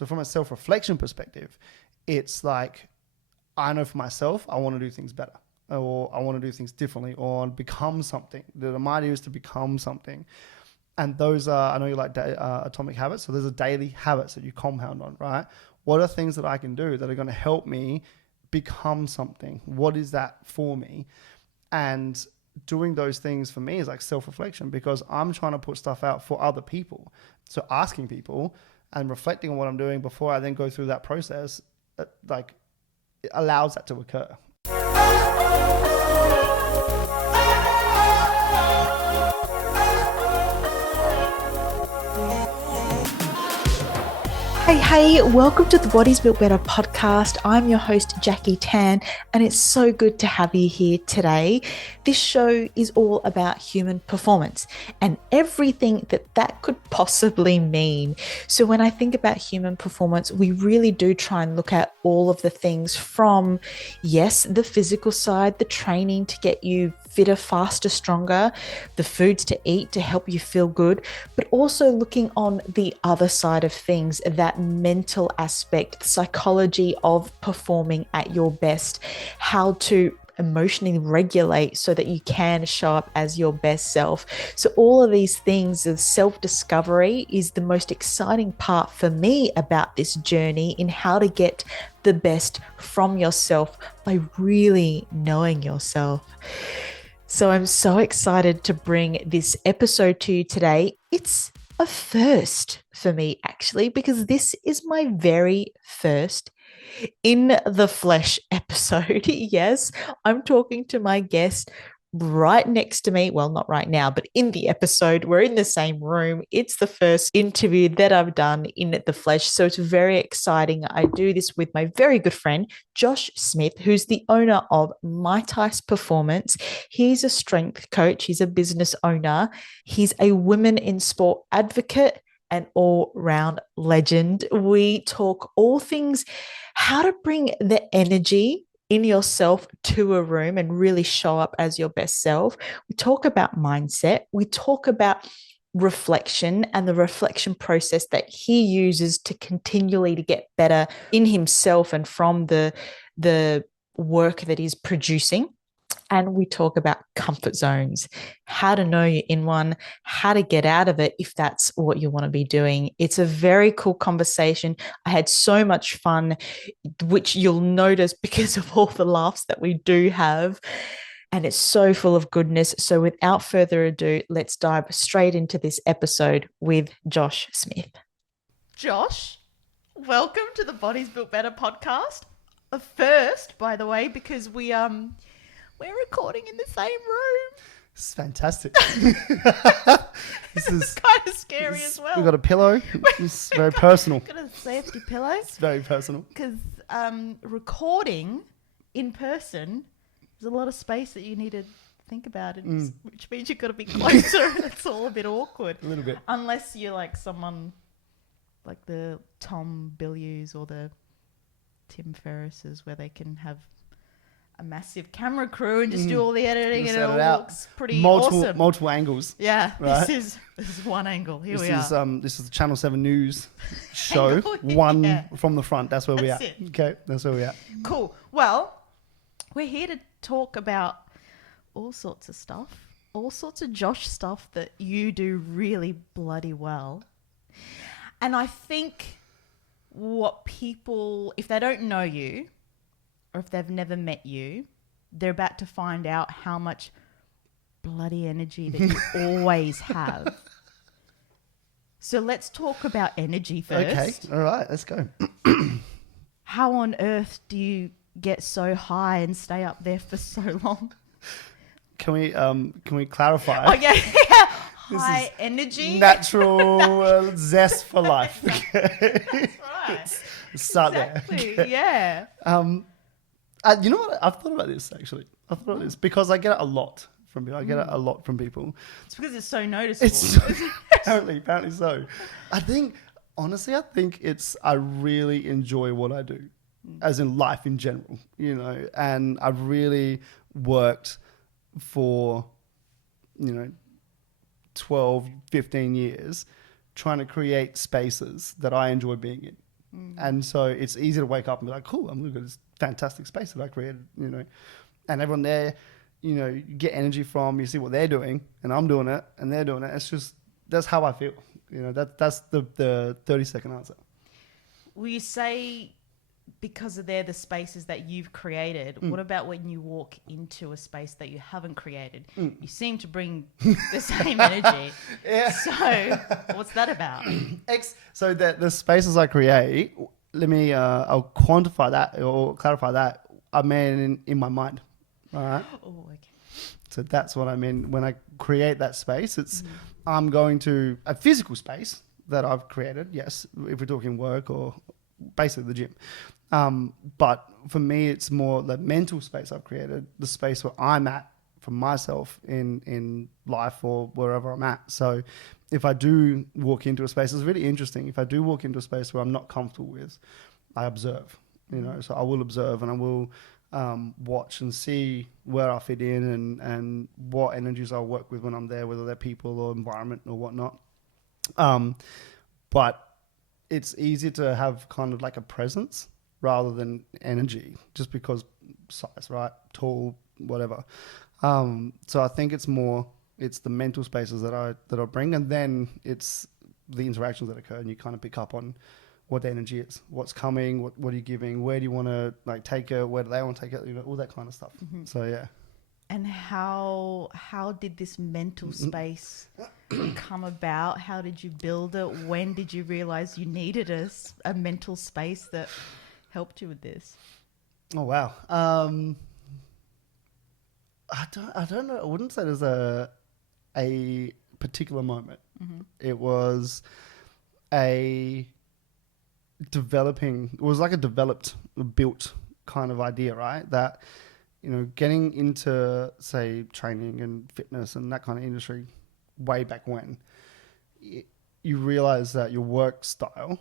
So from a self-reflection perspective, it's like, I know for myself, I want to do things better, or I want to do things differently, or become something. My idea is to become something. And those are, I know you like Atomic Habits, so there's a daily habits that you compound on, right? What are things that I can do that are going to help me become something? What is that for me? And doing those things for me is like self-reflection, because I'm trying to put stuff out for other people. So asking people and reflecting on what I'm doing before I then go through that process, like, it allows that to occur. Hey, welcome to the Bodies Built Better podcast. I'm your host, Jackie Tan, and it's so good to have you here today. This show is all about human performance and everything that could possibly mean. So when I think about human performance, we really do try and look at all of the things from, yes, the physical side, the training to get you fitter, faster, stronger, the foods to eat to help you feel good, but also looking on the other side of things, that mental aspect, the psychology of performing at your best, how to emotionally regulate so that you can show up as your best self. So all of these things of self-discovery is the most exciting part for me about this journey in how to get the best from yourself by really knowing yourself. So I'm so excited to bring this episode to you today. It's a first for me, actually, because this is my very first in the flesh episode. Yes, I'm talking to my guest right next to me. Well, not right now, but in the episode, we're in the same room. It's the first interview that I've done in the flesh. So it's very exciting. I do this with my very good friend, Josh Smith, who's the owner of Mightice Performance. He's a strength coach. He's a business owner. He's a women in sport advocate, an all-round legend. We talk all things how to bring the energy in yourself to a room and really show up as your best self. We talk about mindset. We talk about reflection and the reflection process that he uses to continually to get better in himself and from the work that he's producing. And we talk about comfort zones, how to know you're in one, how to get out of it if that's what you want to be doing. It's a very cool conversation. I had so much fun, which you'll notice because of all the laughs that we do have. And it's so full of goodness. So without further ado, let's dive straight into this episode with Josh Smith. Josh, welcome to the Bodies Built Better podcast. A first, by the way, because we're recording in the same room. This is fantastic. This is kind of scary as well. We've got a pillow. It's very personal. Got a safety pillow. It's very personal. Because recording in person, there's a lot of space that you need to think about, which means you've got to be closer and it's all a bit awkward. A little bit. Unless you're like someone like the Tom Billius or the Tim Ferrisses where they can have a massive camera crew and just do all the editing and it all looks pretty awesome. Multiple angles. Yeah, right? This is one angle. Here we are. This is the Channel 7 News show. One from the front. That's where we are. Okay, that's where we are. Cool. Well, we're here to talk about all sorts of stuff, all sorts of Josh stuff that you do really bloody well. And I think what people, if they don't know you, or if they've never met you, they're about to find out how much bloody energy that you always have. So let's talk about energy first. Okay, all right, let's go. How on earth do you get so high and stay up there for so long? Can we clarify? Oh, yeah. High energy. Natural zest for life. That's right. Let's start exactly, there. Yeah. You know what? I've thought about this, actually. I've thought about this because I get it a lot from people. I get it a lot from people. It's because it's so noticeable. Apparently so. I think I really enjoy what I do, as in life in general, you know, and I've really worked for, 12, 15 years trying to create spaces that I enjoy being in. And so it's easy to wake up and be like, cool, I'm looking at this fantastic space that I created, and everyone there, you get energy from, you see what they're doing and I'm doing it and they're doing it. It's just, that's how I feel. That's the 30-second answer. Will you say because they're the spaces that you've created, what about when you walk into a space that you haven't created? You seem to bring the same energy. Yeah. So what's that about? So the spaces I create, I'll quantify that or clarify that. I mean in my mind. All right. Oh, okay. So that's what I mean when I create that space. It's I'm going to a physical space that I've created. Yes, if we're talking work or basically the gym. But for me, it's more the mental space I've created, the space where I'm at for myself in life or wherever I'm at. So if I do walk into a space, it's really interesting. If I do walk into a space where I'm not comfortable with, I observe, so I will observe and I will watch and see where I fit in and what energies I'll work with when I'm there, whether they're people or environment or whatnot. But it's easier to have kind of like a presence rather than energy, just because size, right? Tall, whatever. So I think it's the mental spaces that I bring, and then it's the interactions that occur, and you kind of pick up on what the energy is, what's coming, what are you giving, where do you want to take it, where do they want to take it, all that kind of stuff. So yeah. And how did this mental space come about? How did you build it? When did you realize you needed a mental space that helped you with this? Oh wow. I don't know. I wouldn't say there's a particular moment. It was it was like a built kind of idea, right? That, getting into, say, training and fitness and that kind of industry way back when, you realize that your work style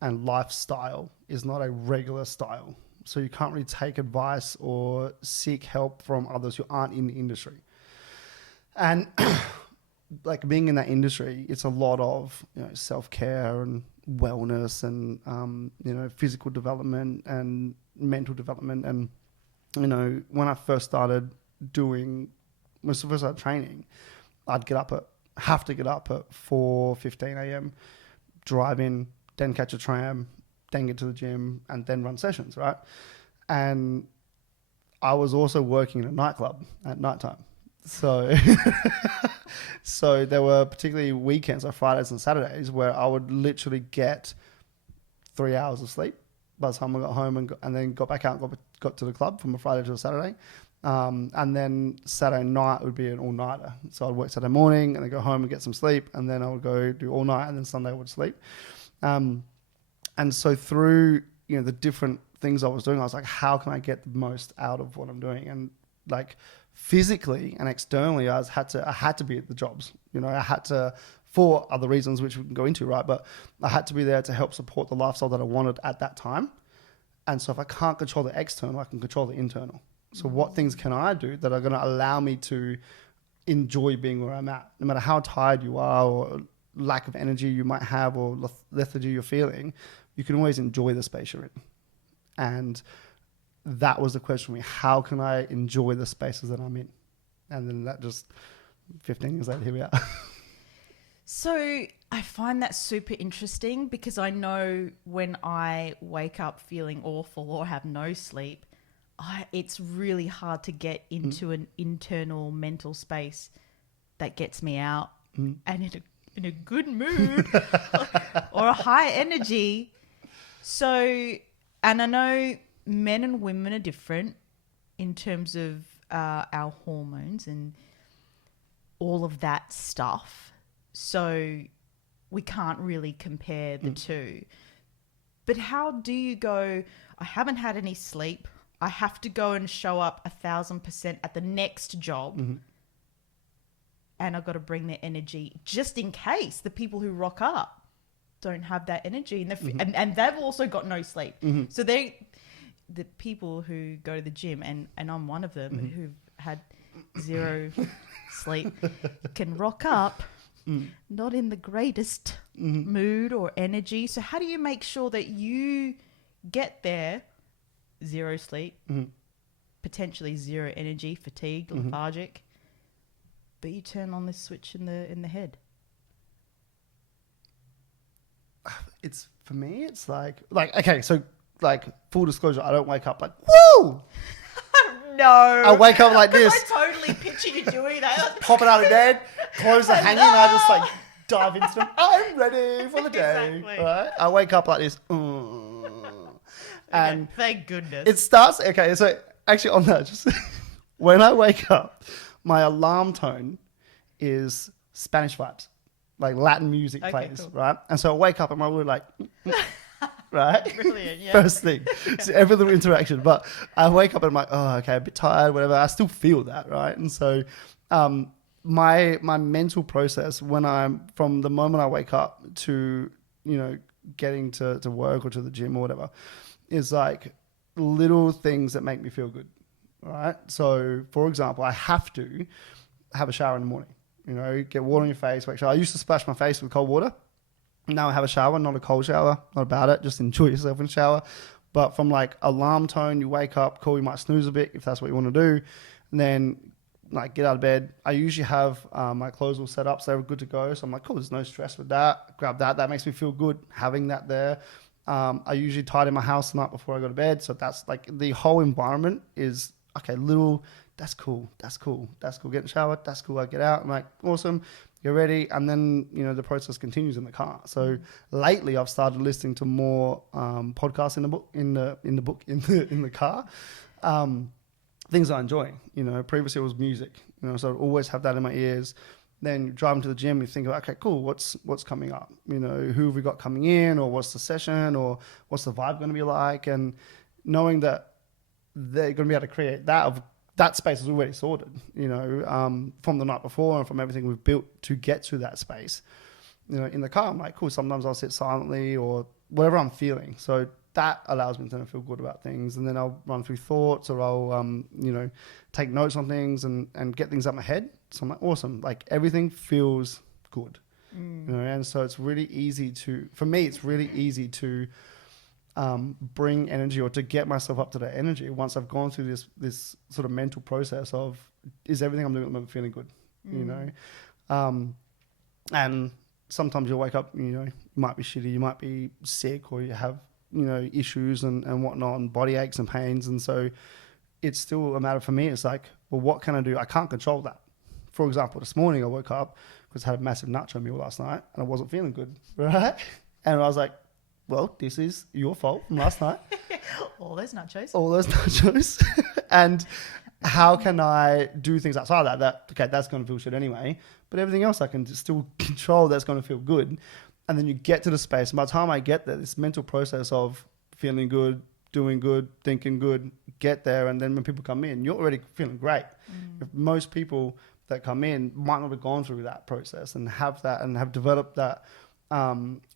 and lifestyle is not a regular style. So you can't really take advice or seek help from others who aren't in the industry. And like being in that industry, it's a lot of self-care and wellness and physical development and mental development. And when I first started training, I'd have to get up at 4:15 a.m., drive in, then catch a tram, then get to the gym, and then run sessions, right? And I was also working in a nightclub at nighttime. So so there were particularly weekends, like Fridays and Saturdays, where I would literally get 3 hours of sleep by the time I got home and then got back out and got to the club from a Friday to a Saturday. And then Saturday night would be an all-nighter. So I'd work Saturday morning and then go home and get some sleep, and then I would go do all night, and then Sunday I would sleep. And so through the different things I was doing, I was like, how can I get the most out of what I'm doing? And like physically and externally, I had to be at the jobs. I had to, for other reasons which we can go into, right? But I had to be there to help support the lifestyle that I wanted at that time. And so if I can't control the external, I can control the internal. So what things can I do that are going to allow me to enjoy being where I'm at? No matter how tired you are or lack of energy you might have or lethargy you're feeling, you can always enjoy the space you're in. And that was the question for me. How can I enjoy the spaces that I'm in? And then that just 15 years later, here we are. So I find that super interesting, because I know when I wake up feeling awful or have no sleep, it's really hard to get into an internal mental space that gets me out and in a good mood or a high energy. So, and I know men and women are different in terms of our hormones and all of that stuff. So we can't really compare the two. But how do you go, I haven't had any sleep, I have to go and show up 1,000% at the next job, and I've got to bring their energy just in case the people who rock up don't have that energy, and they've also got no sleep. So the people who go to the gym, and I'm one of them, who've had zero sleep, can rock up not in the greatest mood or energy. So how do you make sure that you get there, 0 sleep, potentially 0 energy, fatigued, lethargic, but you turn on this switch in the head? It's for me. It's like okay, so like full disclosure, I don't wake up like woo. No, I wake up like this. I totally picture you doing that. Pop it out of bed, close the hanger, and I just like dive into them. I'm ready for the day. Exactly. Right? I wake up like this. And thank goodness. it starts, okay, so actually on that, just when I wake up, my alarm tone is Spanish vibes, like Latin music plays, cool. right? And so I wake up and I'm really like, right? Brilliant, yeah. First thing. So every little interaction. But I wake up and I'm like, oh, okay, a bit tired, whatever. I still feel that, right? And so my mental process when I'm, from the moment I wake up to, getting to work or to the gym or whatever, is like little things that make me feel good, right? So, for example, I have to have a shower in the morning, get water on your face, make sure. I used to splash my face with cold water. Now I have a shower, not a cold shower, not about it. Just enjoy yourself in the shower. But from like alarm tone, you wake up, cool, you might snooze a bit if that's what you want to do. And then like get out of bed. I usually have my clothes all set up so they're good to go. So I'm like, cool, there's no stress with that. Grab that. That makes me feel good having that there. I usually tidy my house the night before I go to bed. So that's like the whole environment is, okay, that's cool. Get showered, that's cool. I get out, I'm like, awesome, get ready. And then, the process continues in the car. So lately I've started listening to more podcasts in the car. Things I enjoy, previously it was music, so I'd always have that in my ears. Then driving to the gym, you think about, okay, cool, what's coming up? Who have we got coming in, or what's the session, or what's the vibe going to be like? And knowing that they're going to be able to create that space is already sorted, from the night before and from everything we've built to get to that space. In the car, I'm like, cool, sometimes I'll sit silently or whatever I'm feeling. So that allows me to feel good about things. And then I'll run through thoughts, or I'll, take notes on things and get things out my head. So I'm like, awesome. Like everything feels good, and so it's really easy for me, it's really easy to bring energy, or to get myself up to that energy once I've gone through this sort of mental process of, is everything I'm doing at the moment feeling good, and sometimes you'll wake up, you might be shitty, you might be sick, or you have, issues and whatnot, and body aches and pains. And so it's still a matter for me. It's like, well, what can I do? I can't control that. For example, this morning I woke up because I had a massive nacho meal last night and I wasn't feeling good, right? And I was like, well, this is your fault from last night. All those nachos. And how can I do things outside of that? Okay, that's going to feel shit anyway. But everything else I can still control, that's going to feel good. And then you get to the space. And by the time I get there, this mental process of feeling good, doing good, thinking good, get there. And then when people come in, you're already feeling great. If most people that come in might not have gone through that process and have that and have developed that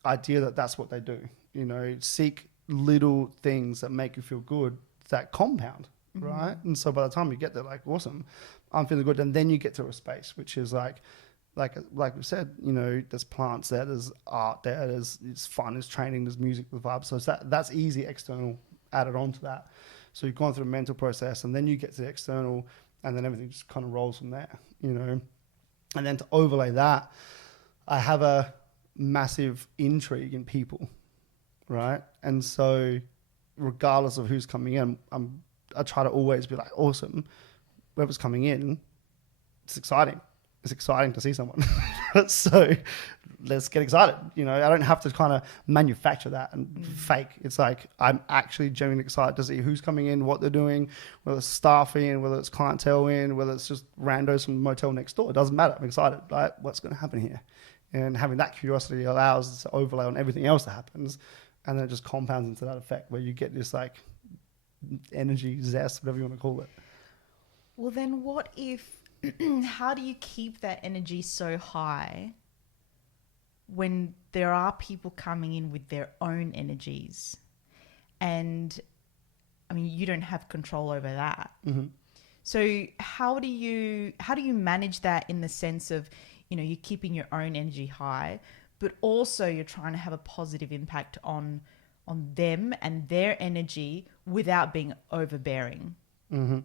idea that that's what they do. Seek little things that make you feel good, that compound, right? And so by the time you get there, like, awesome, I'm feeling good. And then you get to a space, which is like we said, there's plants there, there's art there, it's fun, there's training, there's music, there's vibes. So that's easy external added on to that. So you've gone through a mental process, and then you get to the external, and then everything just kind of rolls from there, And then to overlay that, I have a massive intrigue in people, right? And so regardless of who's coming in, I try to always be like, awesome, whoever's coming in, it's exciting. It's exciting to see someone. So let's get excited. I don't have to kind of manufacture that and fake. It's like, I'm actually genuinely excited to see who's coming in, what they're doing, whether it's staff in, whether it's clientele in, whether it's just randos from the motel next door. It doesn't matter. I'm excited. Like, what's going to happen here? And having that curiosity allows us to overlay on everything else that happens. And then it just compounds into that effect where you get this like energy, zest, whatever you want to call it. Well, then what if, how do you keep that energy so high when there are people coming in with their own energies? And I mean, you don't have control over that. So how do you manage that in the sense of you're keeping your own energy high, but also you're trying to have a positive impact on them and their energy without being overbearing? Mm-hmm.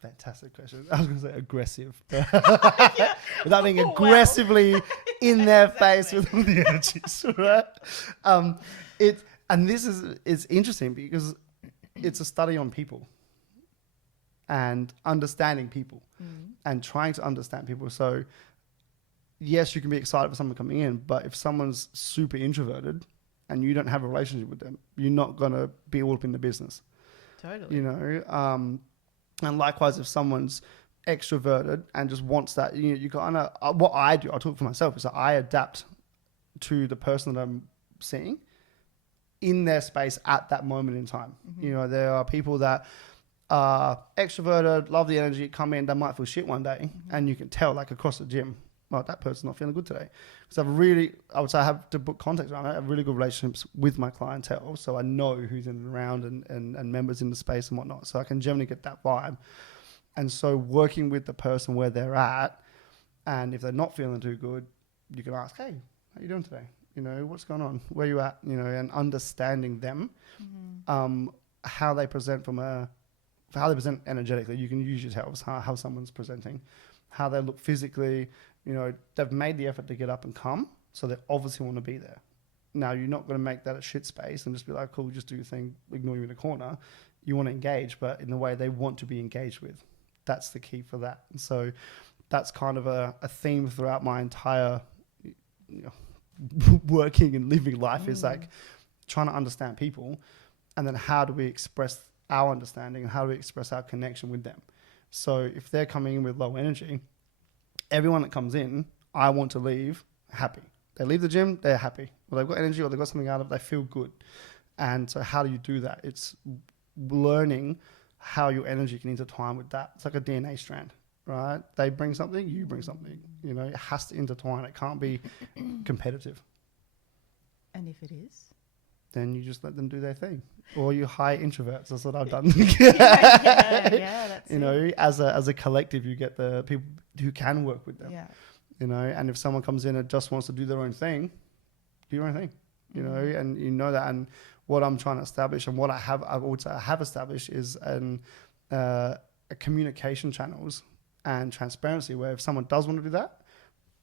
Fantastic question. I was going to say aggressive, without being aggressively in their face with all the energies, right? It's interesting because it's a study on people and understanding people and trying to understand people. So yes, you can be excited for someone coming in, but if someone's super introverted and you don't have a relationship with them, you're not going to be all up in the business. Totally. And likewise, if someone's extroverted and just wants that, you kind of, what I do, I'll talk for myself, is that I adapt to the person that I'm seeing in their space at that moment in time. Mm-hmm. There are people that are extroverted, love the energy, come in, they might feel shit one day, and you can tell, like across the gym, well, that person's not feeling good today. Because I would say I have to put context around it. I have really good relationships with my clientele, so I know who's in and around and members in the space and whatnot. So I can generally get that vibe. And so working with the person where they're at, and if they're not feeling too good, you can ask, hey, how you doing today? What's going on? Where you at? And understanding them, how they present how they present energetically. You can usually tell how someone's presenting, how they look physically. They've made the effort to get up and come, so they obviously want to be there. Now, you're not going to make that a shit space and just be like, cool, just do your thing, ignore you in the corner. You want to engage, but in the way they want to be engaged with. That's the key for that. And so that's kind of a theme throughout my entire working and living life is like trying to understand people, and then how do we express our understanding and how do we express our connection with them. So if they're coming in with low energy, everyone that comes in, I want to leave happy. They leave the gym, they're happy. Or they've got energy or they've got something out of it, they feel good. And so how do you do that? It's learning how your energy can intertwine with that. It's like a DNA strand, right? They bring something, you bring something. It has to intertwine. It can't be competitive. And if it is? Then you just let them do their thing. Or you hire introverts. That's what I've done. That's it. As a collective, you get the people who can work with them. Yeah. And if someone comes in and just wants to do their own thing, do your own thing. And that. And what I'm trying to establish and what I have established is a communication channels and transparency, where if someone does want to do that,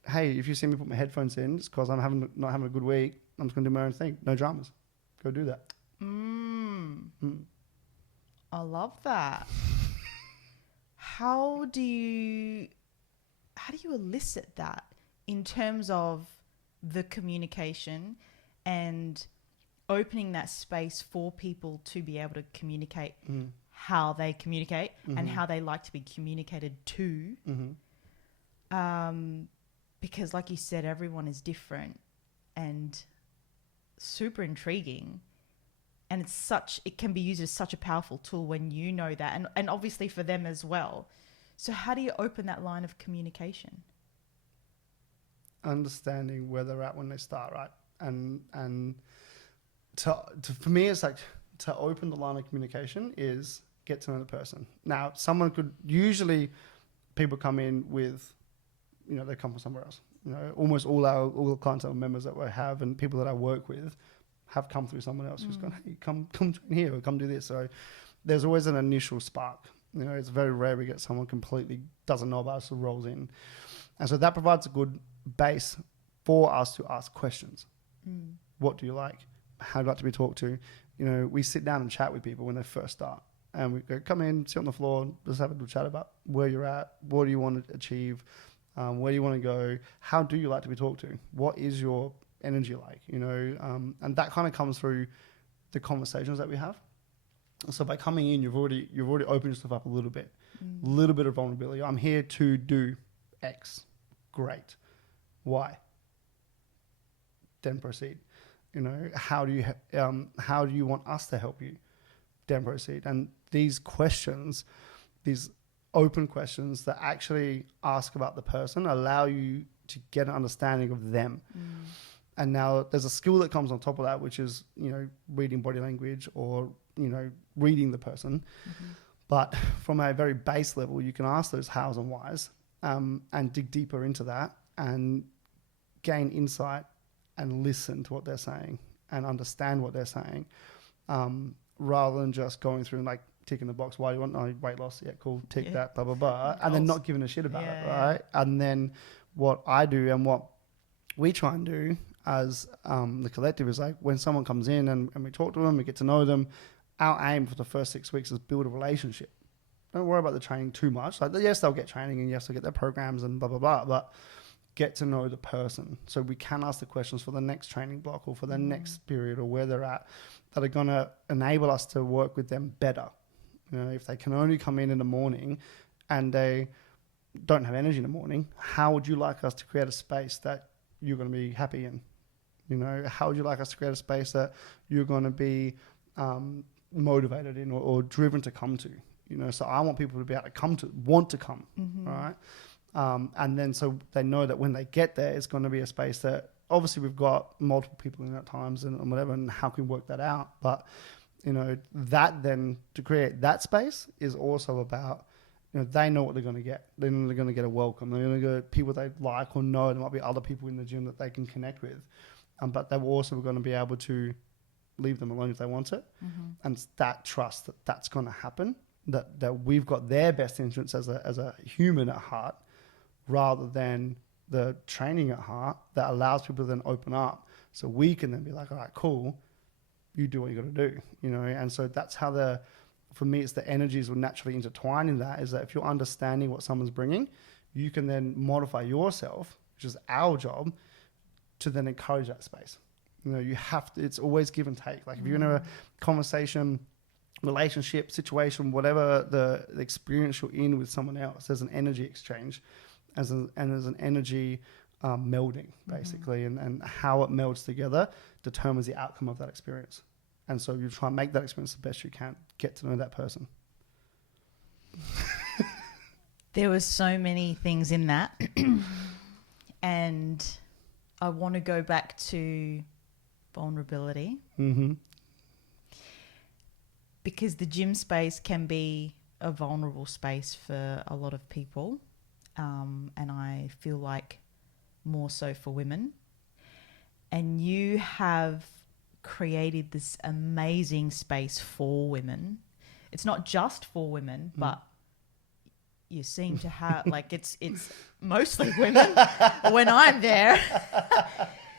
hey, if you see me put my headphones in, it's because I'm not having a good week. I'm just going to do my own thing. No dramas. Go do that. I love that. How do you elicit that in terms of the communication and opening that space for people to be able to communicate how they communicate and how they like to be communicated to? Because like you said, everyone is different and super intriguing, and it can be used as such a powerful tool when you know that, and obviously for them as well. So how do you open that line of communication? Understanding where they're at when they start, right? And for me, it's like to open the line of communication is get to know the person. Now, someone could usually people come in with, they come from somewhere else. Almost all the clients and members that we have and people that I work with have come through someone else who's gone, hey, come join here or come do this. So there's always an initial spark. It's very rare we get someone completely doesn't know about us or rolls in. And so that provides a good base for us to ask questions. What do you like? How do you like to be talked to? We sit down and chat with people when they first start. And we go, come in, sit on the floor, just have a little chat about where you're at, what do you want to achieve, where do you want to go, how do you like to be talked to, what is your energy like, and that kind of comes through the conversations that we have. So by coming in, you've already opened yourself up a little bit of vulnerability. I'm here to do X. Great. Why? Then proceed. How do you want us to help you? Then proceed. And these questions, these open questions that actually ask about the person, allow you to get an understanding of them. And now there's a skill that comes on top of that, which is, reading body language or, reading the person. But from a very base level, you can ask those hows and whys and dig deeper into that and gain insight and listen to what they're saying and understand what they're saying, rather than just going through and like ticking the box. Why do you want weight loss? Yeah, cool. Tick that, blah, blah, blah. And then not giving a shit about it, right? And then what I do and what we try and do as the collective is like when someone comes in and we talk to them, we get to know them, our aim for the first 6 weeks is build a relationship. Don't worry about the training too much. Like, yes, they'll get training and yes, they'll get their programs and blah, blah, blah, but get to know the person so we can ask the questions for the next training block or for the next period or where they're at that are going to enable us to work with them better. You know, if they can only come in the morning and they don't have energy in the morning, how would you like us to create a space that you're going to be happy in? You know, how would you like us to create a space that you're going to be motivated in or driven to come to? You know, so I want people to be able to come to, want to come, right? And then so they know that when they get there, it's going to be a space that obviously we've got multiple people in at times and whatever, and how can we work that out? But, you know, that then to create that space is also about, you know, they know what they're going to get. They're going to get a welcome. They're going to get people they like or know. There might be other people in the gym that they can connect with. But they're also going to be able to leave them alone if they want it. And it's that trust that that's going to happen, that we've got their best interests as a human at heart, rather than the training at heart, that allows people to then open up so we can then be like, all right, cool, you do what you got to do, you know. And so that's how for me, it's the energies will naturally intertwine in that, is that if you're understanding what someone's bringing, you can then modify yourself, which is our job, to then encourage that space. You know, you have to, it's always give and take. Like if you're in a conversation, relationship, situation, whatever the experience you're in with someone else, there's an energy exchange and there's an energy melding, basically. And how it melds together determines the outcome of that experience. And so you try and make that experience the best you can, get to know that person. There were so many things in that. And I want to go back to vulnerability. Because the gym space can be a vulnerable space for a lot of people. And I feel like more so for women. And you have created this amazing space for women. It's not just for women, but you seem to have, like, it's mostly women when I'm there.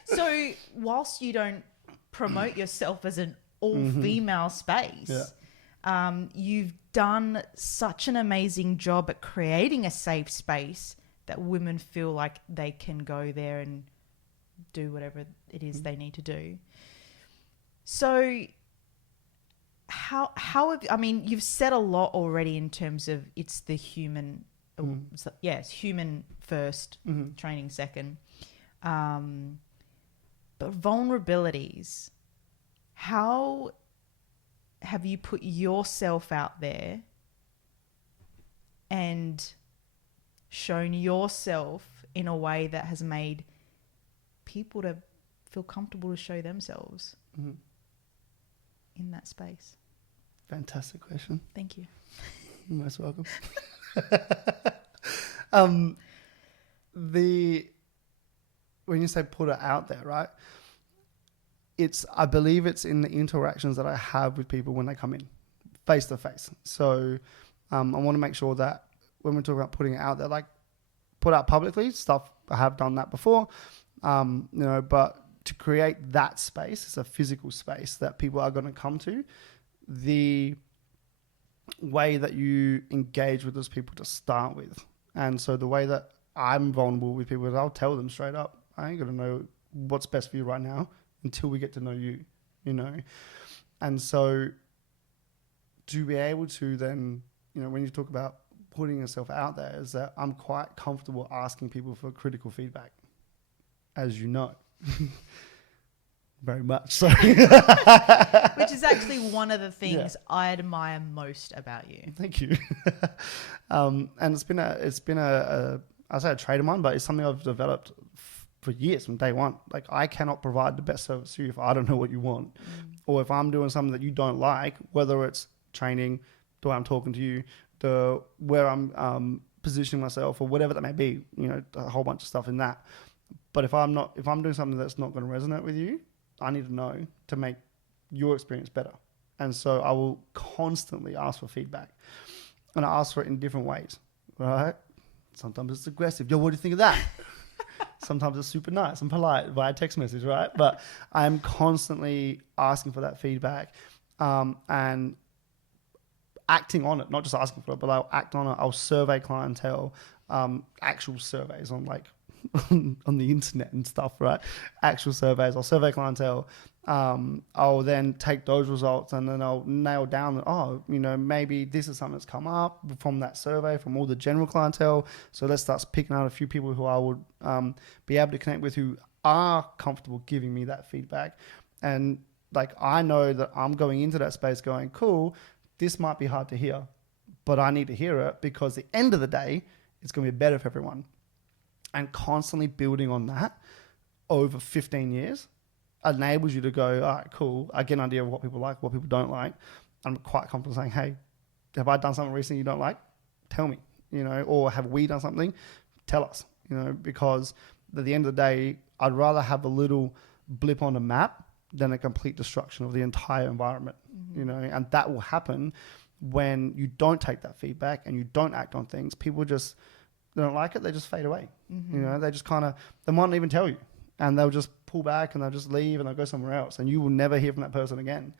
So whilst you don't promote yourself as an all-female space, you've done such an amazing job at creating a safe space that women feel like they can go there and do whatever it is they need to do. So how have, I mean, you've said a lot already in terms of it's the human, it's human first, training second. But vulnerabilities, how have you put yourself out there and shown yourself in a way that has made people to feel comfortable to show themselves in that space? Fantastic question. Thank you. You're most welcome. When you say put it out there, right? I believe it's in the interactions that I have with people when they come in, face to face. So I want to make sure that when we talk about putting it out there, like put out publicly stuff, I have done that before, you know, but to create that space, it's a physical space that people are going to come to. The way that you engage with those people to start with. And so the way that I'm vulnerable with people is I'll tell them straight up, I ain't going to know what's best for you right now until we get to know you, you know. And so to be able to then, you know, when you talk about putting yourself out there, is that I'm quite comfortable asking people for critical feedback, as you know. Very much so. Which is actually one of the things I admire most about you. Thank you. And it's been a I say a trait of mine, but it's something I've developed for years from day one. Like, I cannot provide the best service to you if I don't know what you want, or if I'm doing something that you don't like, whether it's training, the way I'm talking to you, where I'm positioning myself or whatever that may be, a whole bunch of stuff in that. But if I'm doing something that's not going to resonate with you, I need to know to make your experience better. And so I will constantly ask for feedback, and I ask for it in different ways, right? Sometimes it's aggressive. Yo, what do you think of that? Sometimes it's super nice and polite via text message, right? But I'm constantly asking for that feedback, and acting on it, not just asking for it, but I'll act on it. I'll survey clientele, actual surveys on on the internet and stuff, right? Actual surveys. I'll survey clientele. I'll then take those results and then I'll nail down, maybe this is something that's come up from that survey, from all the general clientele. So let's start picking out a few people who I would be able to connect with who are comfortable giving me that feedback. And I know that I'm going into that space going, cool, this might be hard to hear, but I need to hear it because at the end of the day, it's going to be better for everyone. And constantly building on that over 15 years enables you to go, all right, cool. I get an idea of what people like, what people don't like. I'm quite comfortable saying, hey, have I done something recently you don't like? Tell me, or have we done something? Tell us, because at the end of the day, I'd rather have a little blip on a map than a complete destruction of the entire environment, and that will happen when you don't take that feedback and you don't act on things. People just, they don't like it, they just fade away. They just they might not even tell you, and they'll just pull back and they'll just leave and they'll go somewhere else and you will never hear from that person again.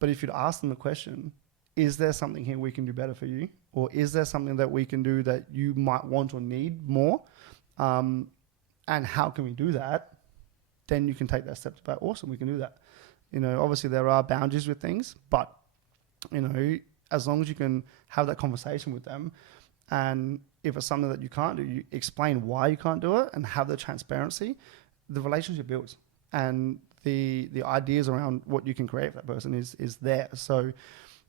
But if you'd ask them the question, is there something here we can do better for you? Or is there something that we can do that you might want or need more? And how can we do that? Then you can take that step to, awesome, we can do that. Obviously there are boundaries with things, but, as long as you can have that conversation with them, and if it's something that you can't do, you explain why you can't do it and have the transparency, the relationship builds. And the ideas around what you can create for that person is there. So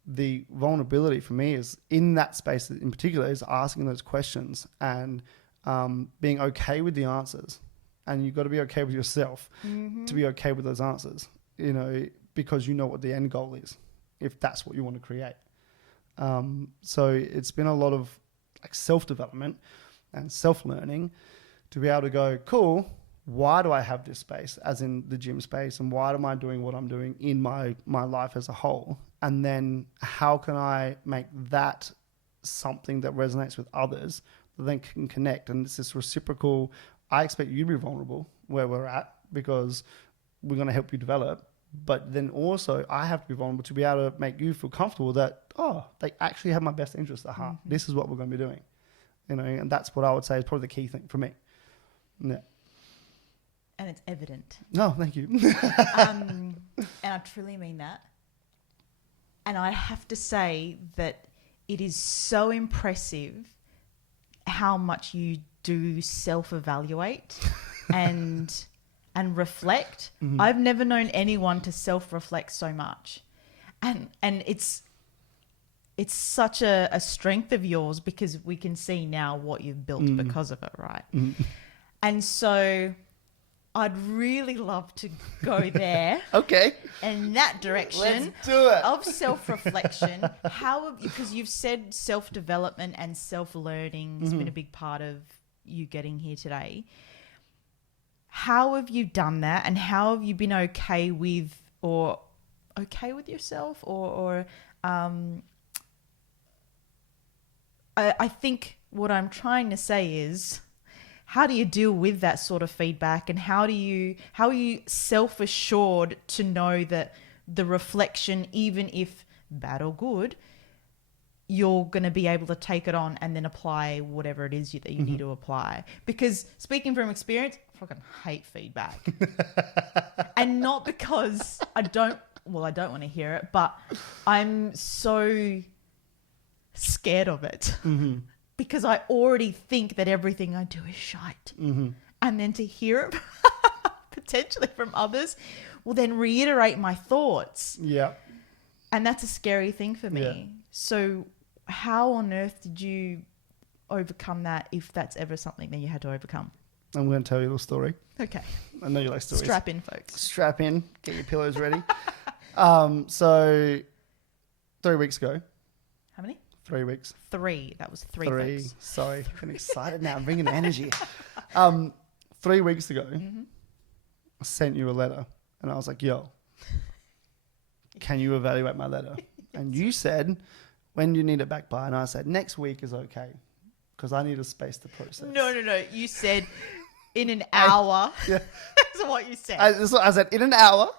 the vulnerability for me is in that space in particular is asking those questions and being okay with the answers. And you've got to be okay with yourself to be okay with those answers, because you know what the end goal is, if that's what you want to create. So it's been a lot of self-development and self-learning to be able to go, cool, why do I have this space, as in the gym space, and why am I doing what I'm doing in my life as a whole? And then how can I make that something that resonates with others that then can connect? And it's this reciprocal, I expect you to be vulnerable where we're at because we're going to help you develop. But then also I have to be vulnerable to be able to make you feel comfortable that, they actually have my best interest at heart. This is what we're going to be doing, and that's what I would say is probably the key thing for me. Yeah. And it's evident. No, thank you. And I truly mean that. And I have to say that it is so impressive how much you do self-evaluate and reflect. I've never known anyone to self-reflect so much. And it's such a strength of yours because we can see now what you've built because of it, right? And so I'd really love to go there. Okay. In that direction. Let's do it. Of self-reflection. Because you've said self-development and self-learning has been a big part of you getting here today. How have you done that, and how have you been okay with yourself or I think what I'm trying to say is, how do you deal with that sort of feedback, and how are you self-assured to know that the reflection, even if bad or good, you're going to be able to take it on and then apply whatever it is that you need to apply? Because speaking from experience, I fucking hate feedback. And not because I don't want to hear it, but I'm so scared of it. Because I already think that everything I do is shite. And then to hear it potentially from others will then reiterate my thoughts. Yeah. And that's a scary thing for me. Yeah. So how on earth did you overcome that, if that's ever something that you had to overcome? I'm going to tell you a little story. Okay. I know you like stories. Strap in, folks. Strap in. Get your pillows ready. So 3 weeks ago. How many? 3 weeks. That was three. Folks. Sorry. I'm excited now. I'm bringing the energy. 3 weeks ago, I sent you a letter and I was like, yo, can you evaluate my letter? And you said, when do you need it back by? And I said, next week is okay because I need a space to process. No. You said in an hour. Yeah. That's what you said. I said in an hour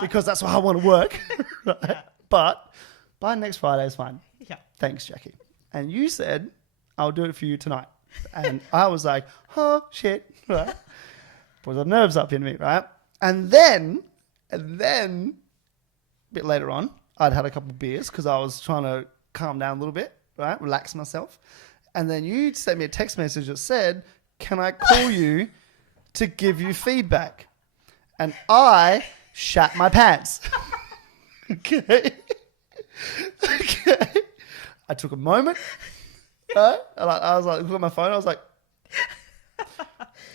because that's what I want to work. Right? Yeah. But by next Friday is fine. Yeah. Thanks, Jackie. And you said, I'll do it for you tonight. And I was like, oh, shit. Right? Put the nerves up in me, right? And then, a bit later on, I'd had a couple of beers because I was trying to calm down a little bit, right? Relax myself. And then you sent me a text message that said, can I call you to give you feedback? And I shat my pants. Okay. I took a moment. Right? And I was like, look at my phone. I was like,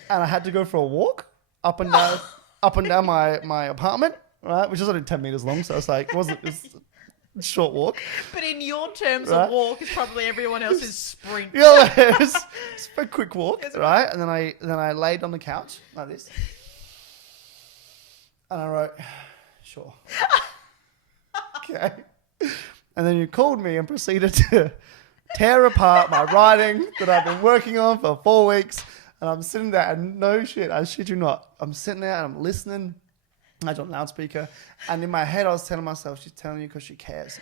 and I had to go for a walk up and down my apartment, right? Which is only 10 meters long. So it's like, it was a short walk. But in your terms, right? A walk is probably everyone else's sprint. Yeah, it's a quick walk, right? And then I laid on the couch like this. And I wrote, sure. Okay. And then you called me and proceeded to tear apart my writing that I've been working on for 4 weeks. And I'm sitting there and no shit, I shit you not. I'm sitting there and I'm listening. I had on loudspeaker. And in my head, I was telling myself, she's telling you because she cares.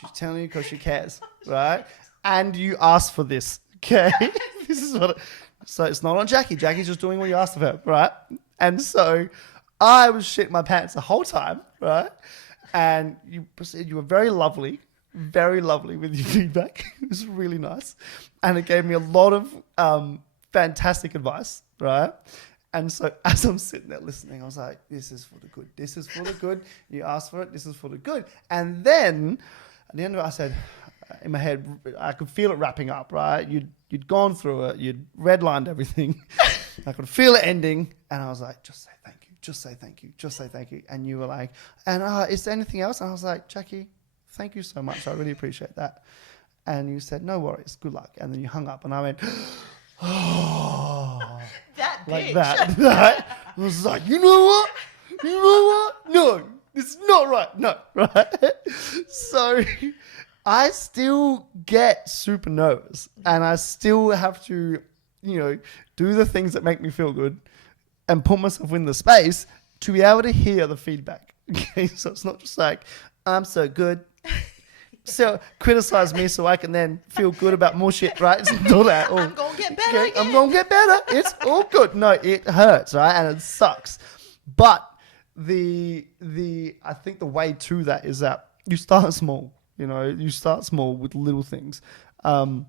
She's telling you because she cares, right? And you asked for this, okay? This is what. So it's not on Jackie. Jackie's just doing what you asked of her, right? And so I was shitting my pants the whole time, right? And you were very lovely with your feedback. It was really nice. And it gave me a lot of fantastic advice, right? And so as I'm sitting there listening, I was like, this is for the good. This is for the good. You asked for it. This is for the good. And then at the end of it, I said, in my head, I could feel it wrapping up, right? You'd gone through it. You'd redlined everything. I could feel it ending. And I was like, just say thank you. Just say thank you. Just say thank you. And you were like, and is there anything else? And I was like, Jackie, thank you so much. I really appreciate that. And you said, no worries. Good luck. And then you hung up and I went, oh. That like bitch. That. Right? I was like, you know what? No, it's not right. No, right? So I still get super nervous and I still have to, do the things that make me feel good and put myself in the space to be able to hear the feedback. Okay, so it's not just like, I'm so good. So criticize me so I can then feel good about more shit, right? It's not that. I'm going to get better. Okay, I'm going to get better. It's all good. No, it hurts, right? And it sucks. But I think the way to that is that you start small, you start small with little things. And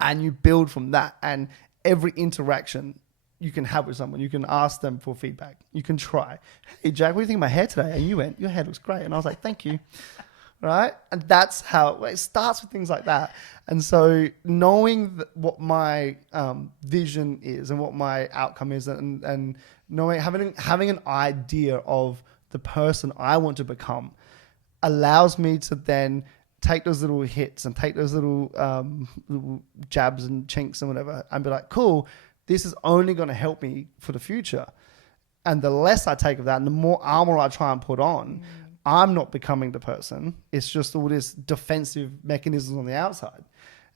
you build from that. And every interaction you can have with someone, you can ask them for feedback. You can try, hey, Jack, what do you think of my hair today? And you went, your hair looks great. And I was like, thank you. Right? And that's how it starts with things like that. And so knowing what my vision is and what my outcome is and knowing, having an idea of the person I want to become allows me to then take those little hits and take those little jabs and chinks and whatever and be like, cool, this is only going to help me for the future. And the less I take of that and the more armor I try and put on, I'm not becoming the person. It's just all this defensive mechanisms on the outside.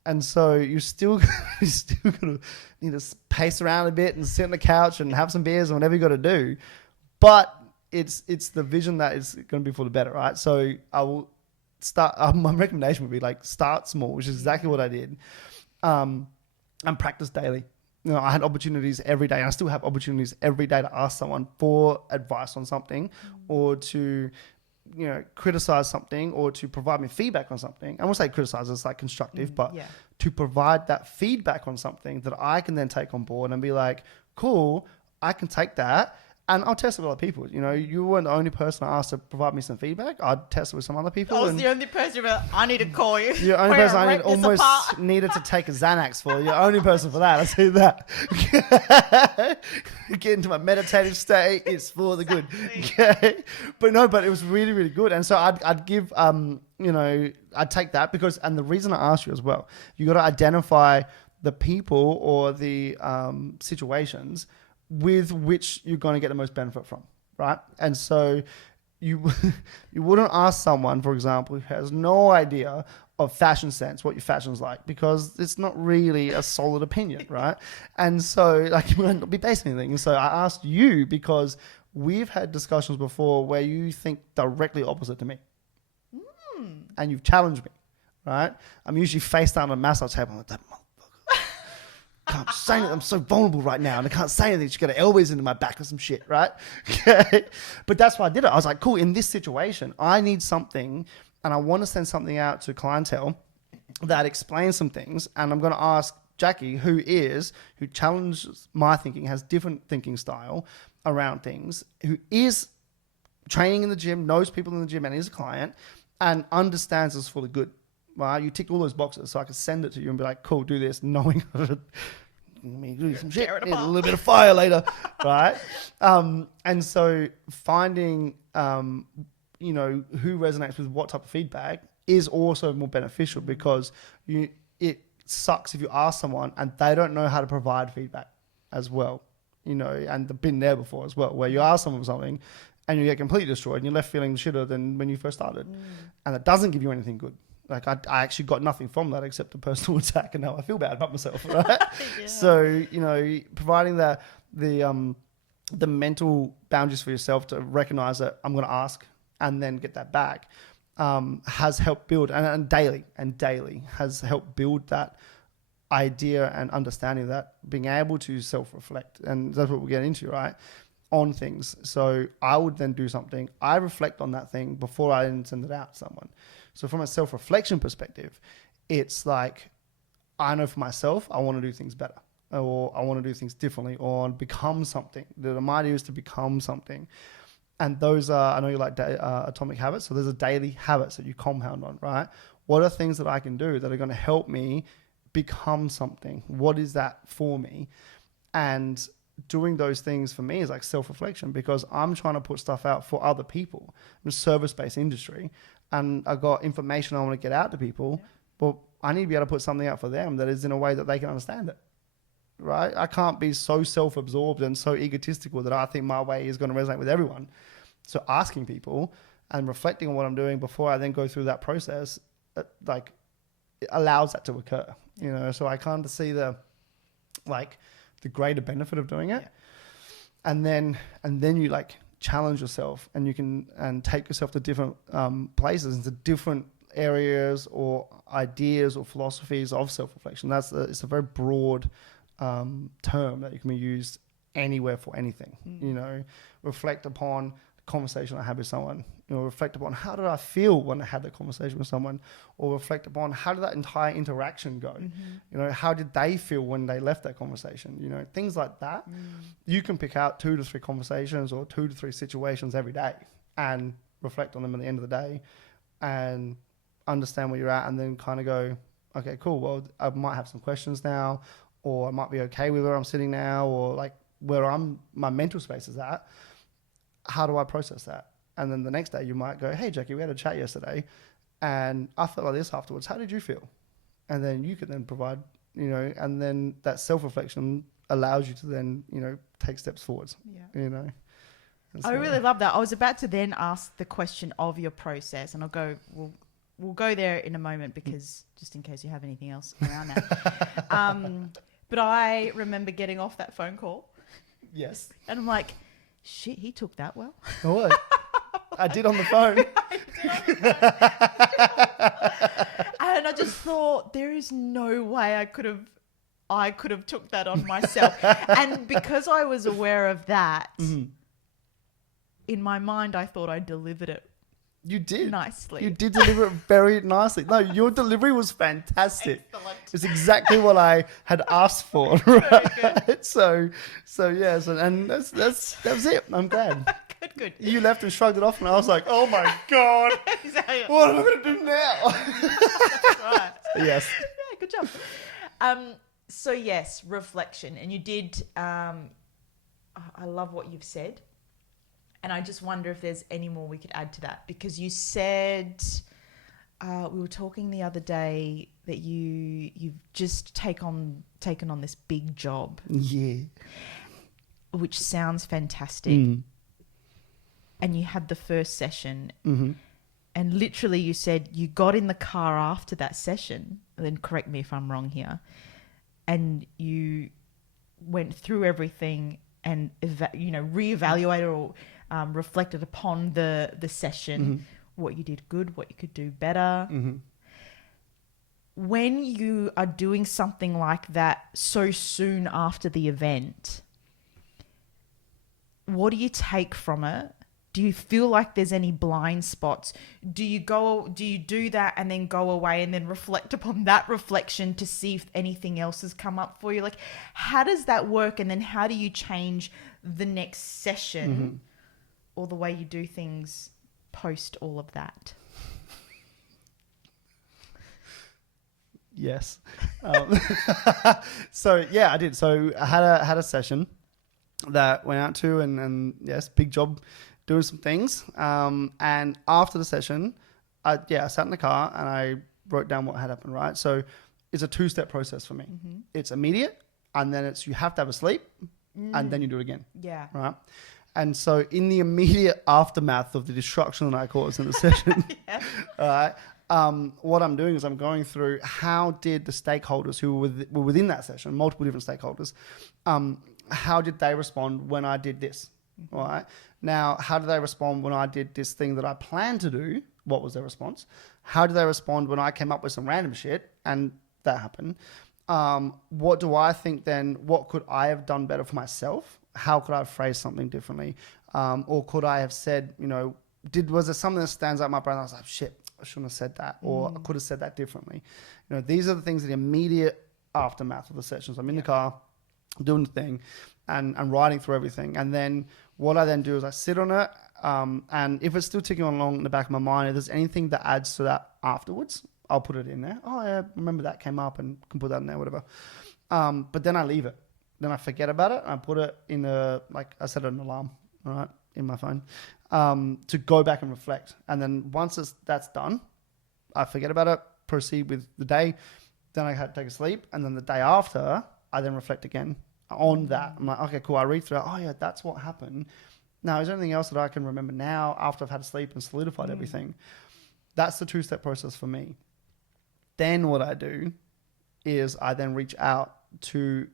And so you're still going to need to pace around a bit and sit on the couch and have some beers and whatever you got to do. But it's the vision that is going to be for the better, right? So I will start, my recommendation would be like start small, which is exactly what I did. And practice daily. I had opportunities every day and I still have opportunities every day to ask someone for advice on something or to criticize something or to provide me feedback on something. I won't say criticize, it's like constructive, but to provide that feedback on something that I can then take on board and be like, cool, I can take that And I'll test it with other people. You know, you weren't the only person I asked to provide me some feedback. I'd test it with some other people. I was the only person I need to call you. You're the only person I needed to take a Xanax for. You're the only person for that. I'll say that. Get into my meditative state. It's for the good. Okay. But it was really, really good. And so I'd give, I'd take that because, and the reason I asked you as well, you got to identify the people or the situations with which you're going to get the most benefit from, right? And so you wouldn't ask someone, for example, who has no idea of fashion sense, what your fashion's like, because it's not really a solid opinion, right? And so you might not be based on anything. And so I asked you because we've had discussions before where you think directly opposite to me. And you've challenged me, right? I'm usually face down on a massage table. I'm like, that can't say anything. I'm so vulnerable right now and I can't say anything. She's got her elbows into my back or some shit, right? Okay. But that's why I did it. I was like, cool, in this situation, I need something and I want to send something out to clientele that explains some things. And I'm going to ask Jackie, who challenges my thinking, has different thinking style around things, who is training in the gym, knows people in the gym and is a client and understands this for the good. Right, you tick all those boxes, so I can send it to you and be like, "Cool, do this," knowing me do some shit, need a little bit of fire later, right? And so finding, who resonates with what type of feedback is also more beneficial because it sucks if you ask someone and they don't know how to provide feedback as well, and they've been there before as well, where you ask someone for something and you get completely destroyed and you're left feeling shitter than when you first started, and it doesn't give you anything good. Like I actually got nothing from that except a personal attack, and now I feel bad about myself, right? Yeah. So providing the mental boundaries for yourself to recognize that I'm going to ask and then get that back has helped build and daily has helped build that idea and understanding that being able to self-reflect, and that's what we'll get into, right? On things. So I would then do something. I reflect on that thing before I then send it out to someone. So from a self-reflection perspective, it's like, I know for myself, I want to do things better, or I want to do things differently, or become something. My idea is to become something. And those are, I know you like atomic habits. So there's a daily habits that you compound on, right? What are things that I can do that are going to help me become something? What is that for me? And doing those things for me is like self-reflection, because I'm trying to put stuff out for other people. I'm a service-based industry and I got information I want to get out to people. Yeah. Well, I need to be able to put something out for them that is in a way that they can understand it, right? I can't be so self-absorbed and so egotistical that I think my way is going to resonate with everyone. So asking people and reflecting on what I'm doing before I then go through that process, it allows that to occur, so I kind of see the greater benefit of doing it. Yeah. And then you challenge yourself and you can take yourself to different places, into different areas or ideas or philosophies of self-reflection. It's a very broad term that you can be used anywhere for anything. Reflect upon the conversation I had with someone, reflect upon how did I feel when I had that conversation with someone, or reflect upon how did that entire interaction go? How did they feel when they left that conversation? Things like that. You can pick out 2 to 3 conversations or 2 to 3 situations every day and reflect on them at the end of the day and understand where you're at, and then kind of go, okay, cool, well, I might have some questions now, or I might be okay with where I'm sitting now, or where my mental space is at. How do I process that? And then the next day you might go, hey, Jackie, we had a chat yesterday and I felt like this afterwards. How did you feel? And then you can then provide, and then that self-reflection allows you to then, take steps forwards, So, I really love that. I was about to then ask the question of your process, and we'll go there in a moment, because just in case you have anything else around that. But I remember getting off that phone call. Yes. And I'm like, shit, he took that well. Oh, I did on the phone. And I just thought, there is no way I could have took that on myself. And because I was aware of that, in my mind, I thought I delivered it You did. nicely. You did deliver it very nicely. No, your delivery was fantastic. Excellent. It's exactly what I had asked for. Right? So and that was it. I'm glad. Good. You left and shrugged it off, and I was like, oh my God, Exactly. what am I going to do now? Right. Yes. Yeah, good job. So yes, reflection. And you did, I love what you've said. And I just wonder if there's any more we could add to that, because you said, we were talking the other day that you've just taken on this big job. Yeah. Which sounds fantastic. And you had the first session, and literally you said you got in the car after that session, and then correct me if I'm wrong here, and you went through everything and reevaluated or reflected upon the session, what you did good, what you could do better. When you are doing something like that so soon after the event, what do you take from it? Do you feel like there's any blind spots? Do you do that and then go away and then reflect upon that reflection to see if anything else has come up for you? Like, how does that work? And then how do you change the next session or the way you do things post all of that? Yes. So yeah, I did. So I had a session that went out to, and yes, big job doing some things. And after the session, I sat in the car and I wrote down what had happened, right? So it's a 2-step process for me. It's immediate, and then it's you have to have a sleep, and then you do it again. Yeah. Right? And so in the immediate aftermath of the destruction that I caused in the session, what I'm doing is I'm going through how did the stakeholders who were within that session, multiple different stakeholders, how did they respond when I did this? All right. Now, how did they respond when I did this thing that I planned to do? What was their response? How did they respond when I came up with some random shit and that happened? What do I think then? What could I have done better for myself? How could I have phrased something differently? Or could I have said, was there something that stands out in my brain? I was like, shit, I shouldn't have said that. Or I could have said that differently. These are the things, the immediate aftermath of the sessions. I'm in the car doing the thing and writing through everything. And then what I then do is I sit on it. And if it's still ticking along in the back of my mind, if there's anything that adds to that afterwards, I'll put it in there. Oh, yeah, remember that came up and can put that in there, whatever. But then I leave it. Then I forget about it. And I put it in I set an alarm, all right, in my phone, to go back and reflect. And then once that's done, I forget about it, proceed with the day. Then I had to take a sleep. And then the day after, I then reflect again on that. I'm like, okay, cool. I read through it. Oh, yeah, that's what happened. Now, is there anything else that I can remember now after I've had a sleep and solidified everything? That's the 2-step process for me. Then what I do is I then reach out to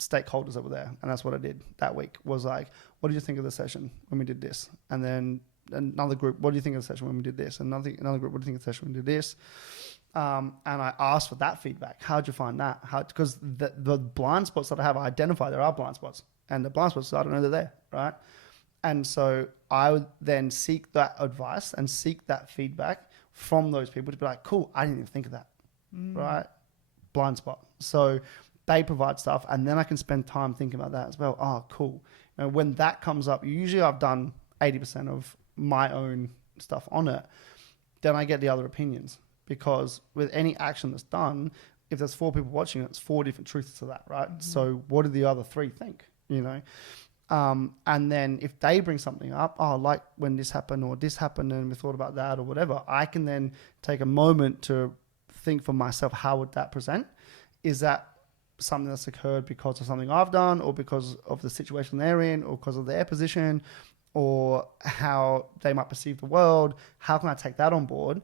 stakeholders that were there. And that's what I did that week, was like, what did you think of the session when we did this? And then another group, what do you think of the session when we did this? And another group, what do you think of the session when we did this? And I asked for that feedback. How'd you find that? Because the blind spots that I have, I identify there are blind spots. And the blind spots, I don't know they're there, right? And so I would then seek that advice and seek that feedback from those people to be like, cool, I didn't even think of that, right? Blind spot. So they provide stuff, and then I can spend time thinking about that as well. Oh, cool. When that comes up, usually I've done 80% of my own stuff on it. Then I get the other opinions. Because with any action that's done, if there's 4 people watching it, it's 4 different truths to that, right? So what do the other 3 think, And then if they bring something up, like when this happened or this happened and we thought about that or whatever, I can then take a moment to think for myself, how would that present? Is that something that's occurred because of something I've done, or because of the situation they're in, or because of their position, or how they might perceive the world? How can I take that on board?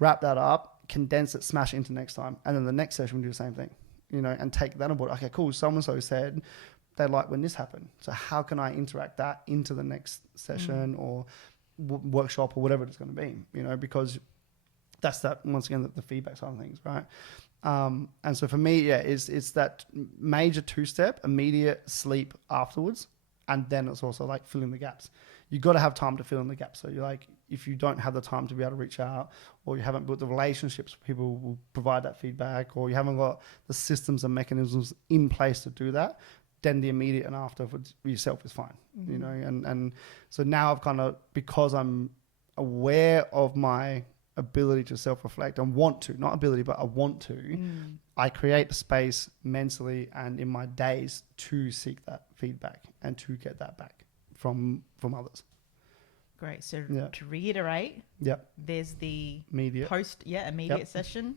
Wrap that up, condense it, smash it into next time. And then the next session, we do the same thing, and take that on board. Okay, cool. So-and-so said they like when this happened. So how can I interact that into the next session or workshop or whatever it's going to be, because that's that, once again, the feedback side of things, right? And so for me, it's that major 2-step, immediate sleep afterwards. And then it's also like filling the gaps. You got to have time to fill in the gaps. So you're like, if you don't have the time to be able to reach out, or you haven't built the relationships, people will provide that feedback, or you haven't got the systems and mechanisms in place to do that, then the immediate and after for yourself is fine, you know. And so now I've kind of, because I'm aware of my ability to self-reflect and want to, not ability, but I want to, I create the space mentally and in my days to seek that feedback and to get that back from others. Great. So to reiterate, there's the immediate immediate session,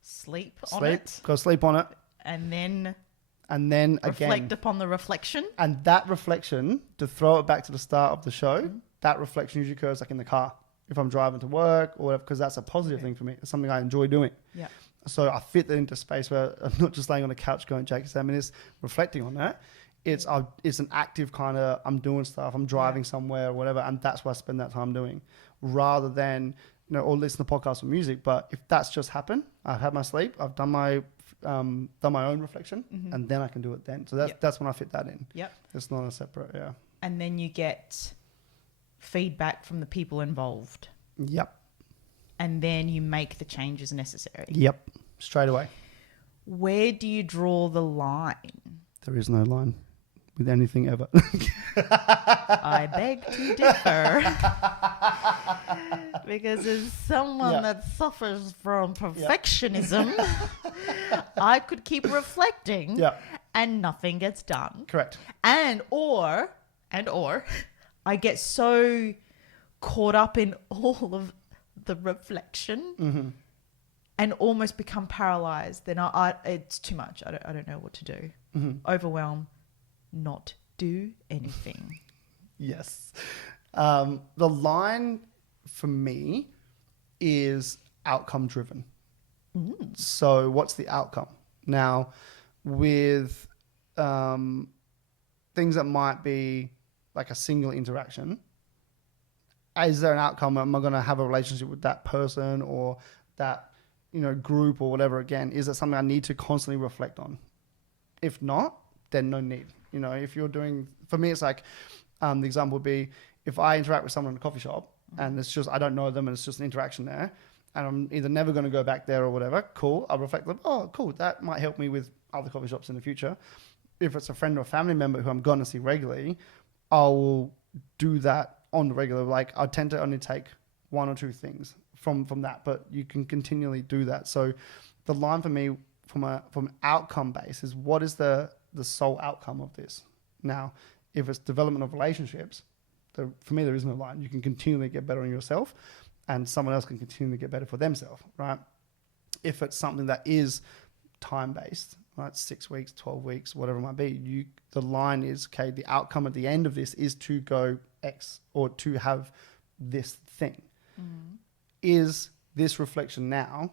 sleep on it. Go sleep on it. And then reflect again, upon the reflection. And that reflection, to throw it back to the start of the show, that reflection usually occurs like in the car, if I'm driving to work or whatever, because that's a positive thing for me. It's something I enjoy doing. Yeah. So I fit that into space where I'm not just laying on the couch going, Jake, 7 minutes, reflecting on that. It's an active kind of, I'm doing stuff, I'm driving somewhere or whatever, and that's what I spend that time doing, rather than, you know, or listen to podcasts or music. But if that's just happened, I've had my sleep, I've done my own reflection, and then I can do it then. So that's when I fit that in. Yep. It's not a separate, And then you get feedback from the people involved. Yep. And then you make the changes necessary. Yep. Straight away. Where do you draw the line? There is no line with anything ever. I beg to differ. Because as someone that suffers from perfectionism, I could keep reflecting and nothing gets done. Correct. And or I get so caught up in all of the reflection and almost become paralyzed. Then it's too much. I don't know what to do. Overwhelm, not do anything. Yes. The line for me is outcome driven. So what's the outcome? Now, with things that might be like a single interaction, is there an outcome? Am I going to have a relationship with that person or that, you know, group or whatever? Again, is it something I need to constantly reflect on? If not, then no need. You know, if you're doing, for me, it's like, the example would be if I interact with someone in a coffee shop and it's just, I don't know them and it's just an interaction there and I'm either never going to go back there or whatever, cool. I'll reflect on, oh, cool. That might help me with other coffee shops in the future. If it's a friend or a family member who I'm going to see regularly, I will do that on the regular. Like I tend to only take one or two things from that, but you can continually do that. So the line for me from outcome base is what is the sole outcome of this? Now, if it's development of relationships, for me, there is no line. You can continually get better on yourself and someone else can continually get better for themselves, right? If it's something that is time-based, right, 6 weeks, 12 weeks, whatever it might be, the line is, okay, the outcome at the end of this is to go X or to have this thing. Is this reflection now,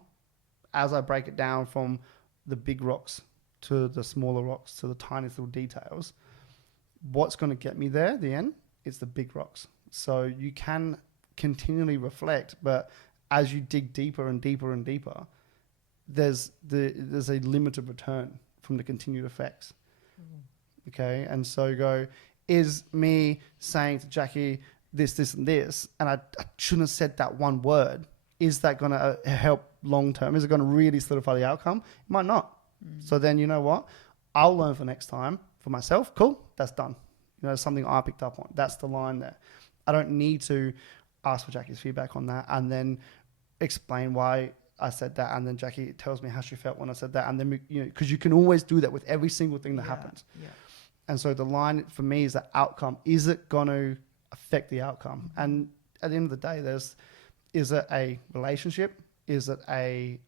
as I break it down from the big rocks to the smaller rocks to the tiniest little details, what's going to get me there at the end? It's the big rocks. So you can continually reflect, but as you dig deeper and deeper and deeper, there's a limited return from the continued effects. Okay, and so is me saying to Jackie this, and this, and I shouldn't have said that one word. Is that going to help long term? Is it going to really solidify the outcome? It might not. So then, you know what? I'll learn for next time for myself. Cool, that's done. You know, something I picked up on. That's the line there. I don't need to ask for Jackie's feedback on that and then explain why I said that, and then Jackie tells me how she felt when I said that, and then because you can always do that with every single thing that happens. Yeah. And so the line for me is the outcome. Is it going to affect the outcome? And at the end of the day, is it a relationship? Is it a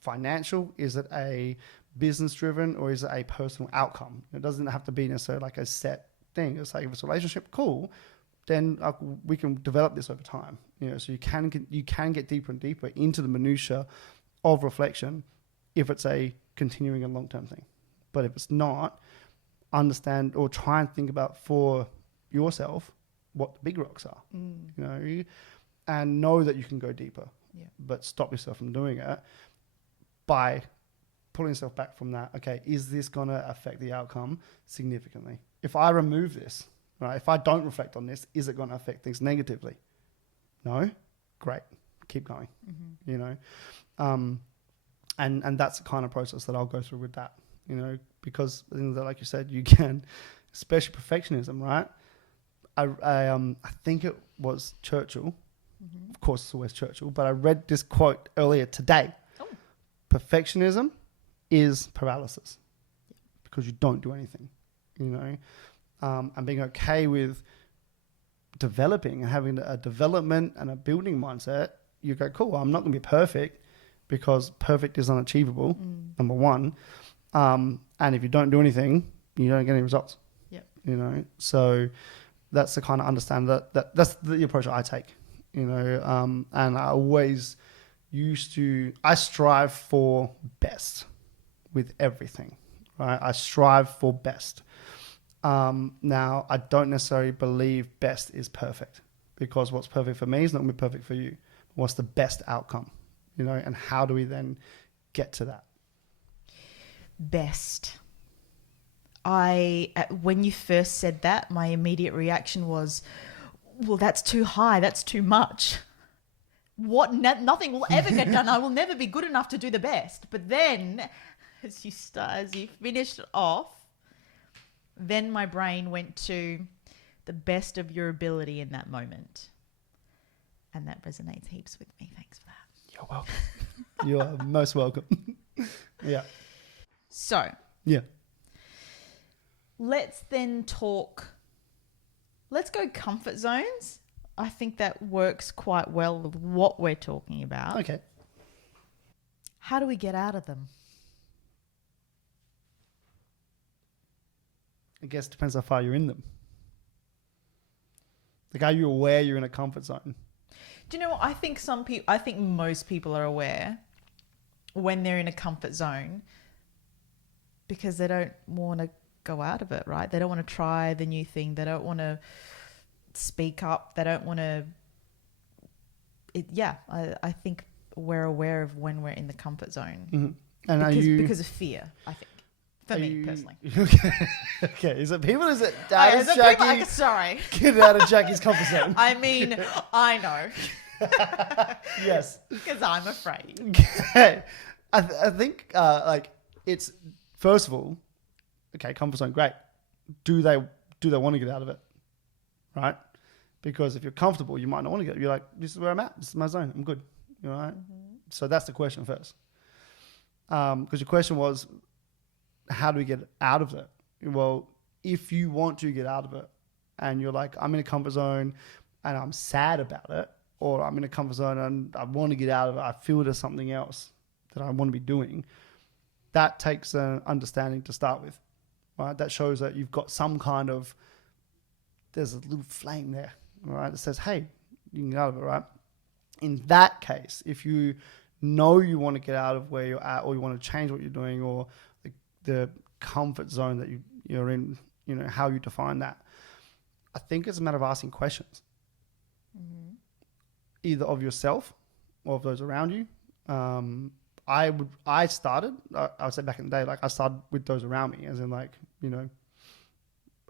financial? Is it a business driven, or is it a personal outcome? It doesn't have to be necessarily like a set thing. It's like if it's a relationship, cool. Then we can develop this over time. So you can get deeper and deeper into the minutia of reflection if it's a continuing and long-term thing. But if it's not, understand or try and think about for yourself what the big rocks are. And know that you can go deeper. Yeah. But stop yourself from doing it by pulling yourself back from that. Okay, is this going to affect the outcome significantly? If I remove this, right, if I don't reflect on this, is it going to affect things negatively? No? Great. Keep going, you know? And that's the kind of process that I'll go through with that, you know, because like you said, you can, especially perfectionism, right? I think it was Churchill. Of course, it's always Churchill, but I read this quote earlier today. Oh. Perfectionism is paralysis because you don't do anything, you know, and being okay with developing and having a development and a building mindset. You go, cool, I'm not going to be perfect because perfect is unachievable, number one. And if you don't do anything, you don't get any results. Yep. You know, so that's the kind of understand that's the approach I take, you know, and I always I strive for best with everything, right? I strive for best. Now, I don't necessarily believe best is perfect because what's perfect for me is not going to be perfect for you. What's the best outcome, you know, and how do we then get to that? Best. When you first said that, my immediate reaction was, well, that's too high. That's too much. Nothing will ever get done. I will never be good enough to do the best. But then as you finished off, then my brain went to the best of your ability in that moment. And that resonates heaps with me. Thanks for that. You're welcome. You are most welcome. Yeah. So. Yeah. Let's go comfort zones. I think that works quite well with what we're talking about. Okay. How do we get out of them? I guess it depends how far you're in them. Like, are you aware you're in a comfort zone? Do you know what? I think most people are aware when they're in a comfort zone because they don't want to go out of it, right? They don't want to try the new thing. They don't want to speak up. They don't want to... I think we're aware of when we're in the comfort zone. Mm-hmm. And because of fear, I think. For me, personally. Okay. Is it people? Is it Jackie? Sorry. Get out of Jackie's comfort zone. I mean, I know. Yes. Because I'm afraid. Okay. I think it's, first of all, okay, comfort zone, great. Do they want to get out of it? Right? Because if you're comfortable, you might not want to get it. You're like, this is where I'm at. This is my zone. I'm good. You know, right? So that's the question first. Because your question was, how do we get out of it? Well, if you want to get out of it and you're like, I'm in a comfort zone and I'm sad about it, or I'm in a comfort zone and I want to get out of it, I feel there's something else that I want to be doing, that takes an understanding to start with, right? That shows that you've got some kind of, there's a little flame there, right? That says, hey, you can get out of it, right? In that case, if you know you want to get out of where you're at, or you want to change what you're doing, or the comfort zone that you're in, you know, how you define that, I think it's a matter of asking questions, either of yourself or of those around you. I would say back in the day, like I started with those around me, as in like, you know,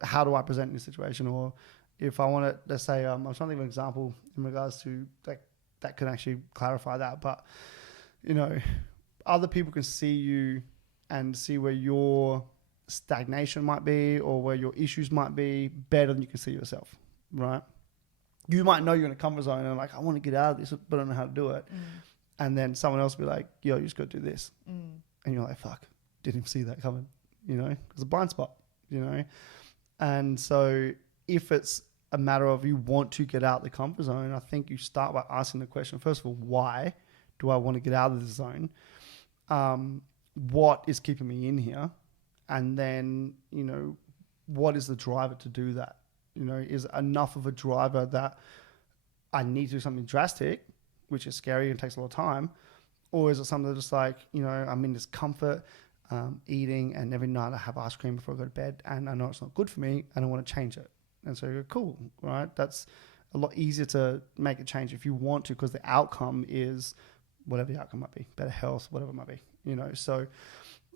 how do I present in this situation? Or if I want to, let's say, I'm trying to think of an example in regards to that can actually clarify that. But, you know, other people can see you and see where your stagnation might be or where your issues might be better than you can see yourself, right? You might know you're in a comfort zone and like, I want to get out of this, but I don't know how to do it. And then someone else will be like, yo, you just got to do this. And you're like, fuck, didn't even see that coming, you know? It's a blind spot, you know? And so if it's a matter of you want to get out the comfort zone, I think you start by asking the question, first of all, why do I want to get out of this zone? What is keeping me in here? And then, you know, what is the driver to do that? You know, is enough of a driver that I need to do something drastic, which is scary and takes a lot of time? Or is it something that's just like, you know, I'm in this comfort, eating, and every night I have ice cream before I go to bed, and I know it's not good for me, and I want to change it. And so you go, cool, right? That's a lot easier to make a change if you want to, because the outcome is whatever the outcome might be, better health, whatever it might be, you know? So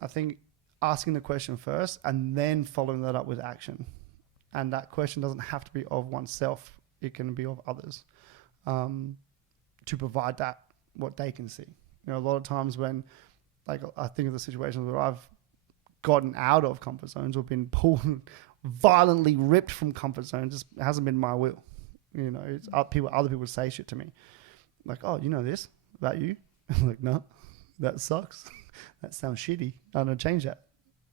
I think asking the question first and then following that up with action. And that question doesn't have to be of oneself. It can be of others. to provide that, what they can see. You know, a lot of times when, like, I think of the situations where I've gotten out of comfort zones or been pulled, violently ripped from comfort zones, it hasn't been my will. You know, it's other people say shit to me. Like, oh, you know this about you? I'm like, no, that sucks. That sounds shitty. I'm going to change that.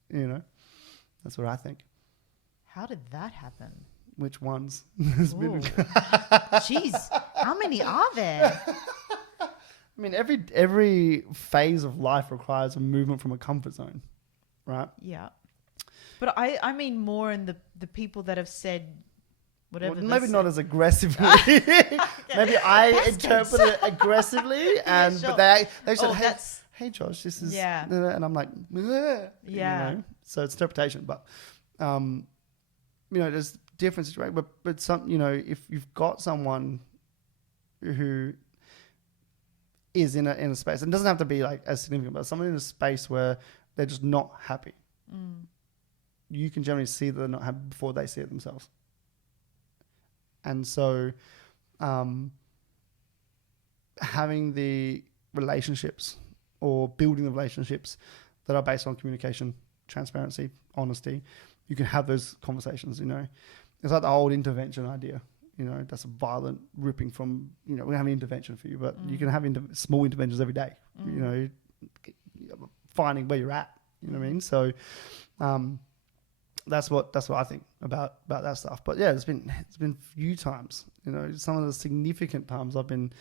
You know, that's what I think. How did that happen? Which ones? Jeez, how many are there? I mean, every phase of life requires a movement from a comfort zone, right? Yeah. But I mean more in the people that have said whatever. Well, maybe not as aggressively. Maybe I interpret it aggressively, and sure. but they said, hey Josh, this is, and I'm like, yeah. You know? So it's interpretation, but you know, there's differences, right? But some, you know, if you've got someone who is in a space, and it doesn't have to be like as significant, but someone in a space where they're just not happy, you can generally see that they're not happy before they see it themselves. And so having the relationships or building the relationships that are based on communication, transparency, honesty, you can have those conversations, you know. It's like the old intervention idea, you know, that's a violent ripping from, you know, we have an intervention for you, but you can have small interventions every day, you know, finding where you're at, you know what I mean? So that's what I think about that stuff. But yeah, it's been a few times, you know, some of the significant times I've been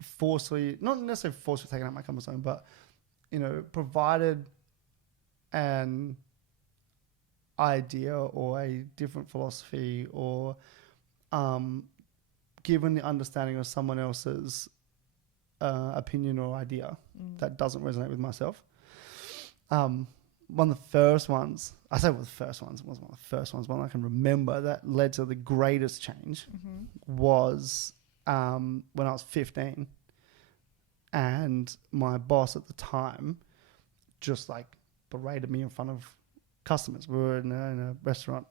forcefully, not necessarily forcefully taken out my comfort zone, but, you know, provided an idea or a different philosophy or given the understanding of someone else's opinion or idea that doesn't resonate with myself. One of the first ones, I say one of the first ones, it wasn't one of the first ones, one I can remember that led to the greatest change was when I was 15 and my boss at the time just like berated me in front of customers. We were in a restaurant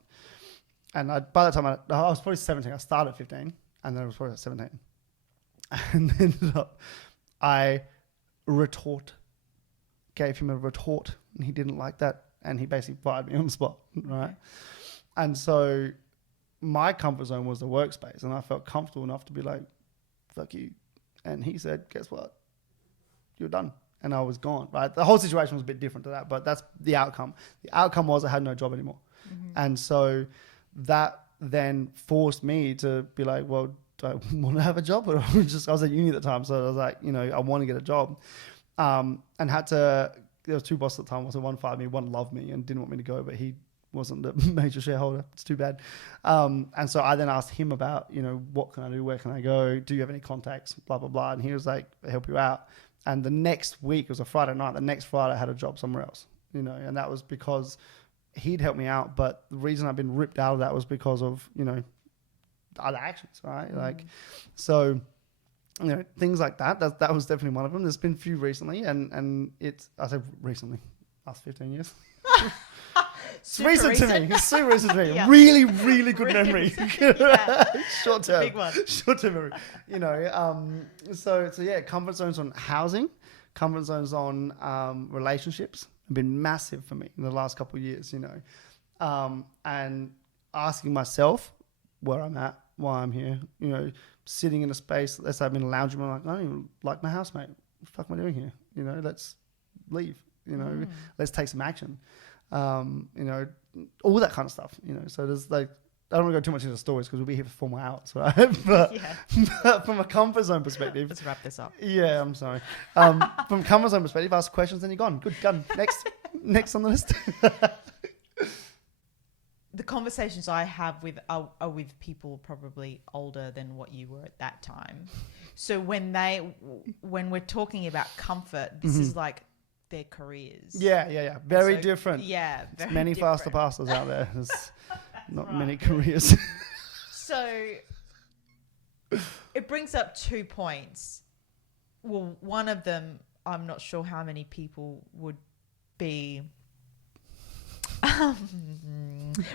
and by the time I was probably 17, I started at 15 and then I was probably at 17 and ended up, I gave him a retort and he didn't like that and he basically fired me on the spot, right? And so my comfort zone was the workspace and I felt comfortable enough to be like, fuck you. And he said, guess what? You're done. And I was gone, right? The whole situation was a bit different to that, but that's the outcome. The outcome was I had no job anymore. And so that then forced me to be like, well, do I want to have a job? Or I was at uni at the time. So I was like, you know, I want to get a job. And there was two bosses at the time. So one fired me, one loved me and didn't want me to go, but he wasn't the major shareholder. It's too bad. And so I then asked him about, you know, what can I do? Where can I go? Do you have any contacts? Blah, blah, blah. And he was like, I'll help you out. And the next week, it was a Friday night, the next Friday I had a job somewhere else, you know, and that was because he'd helped me out. But the reason I've been ripped out of that was because of, you know, other actions, right? Like, so, you know, things like that. That was definitely one of them. There's been a few recently, and I say recently, last 15 years. It's recent to me. It's super recent to me. Yeah. Really, really good memory. Short term. Big one. Short term memory. You know, so yeah, comfort zones on housing, comfort zones on relationships have been massive for me in the last couple of years, you know. And asking myself where I'm at, why I'm here, you know, sitting in a space, let's say I'm in a lounge room, I'm like, I don't even like my housemate. What the fuck am I doing here? You know, let's leave, you know, let's take some action. You know, all that kind of stuff, you know. So there's like, I don't want to go too much into stories because we'll be here for 4 more hours, right? But from a comfort zone perspective, let's wrap this up. Yeah, I'm sorry. From a comfort zone perspective, ask questions, then you're gone. Good, done. Next on the list. The conversations I have are with people probably older than what you were at that time. So when we're talking about comfort, this is like their careers. Yeah. Very different. Yeah, very many different. Faster pastors out there. There's not many careers. So it brings up 2 points. Well, one of them, I'm not sure how many people would be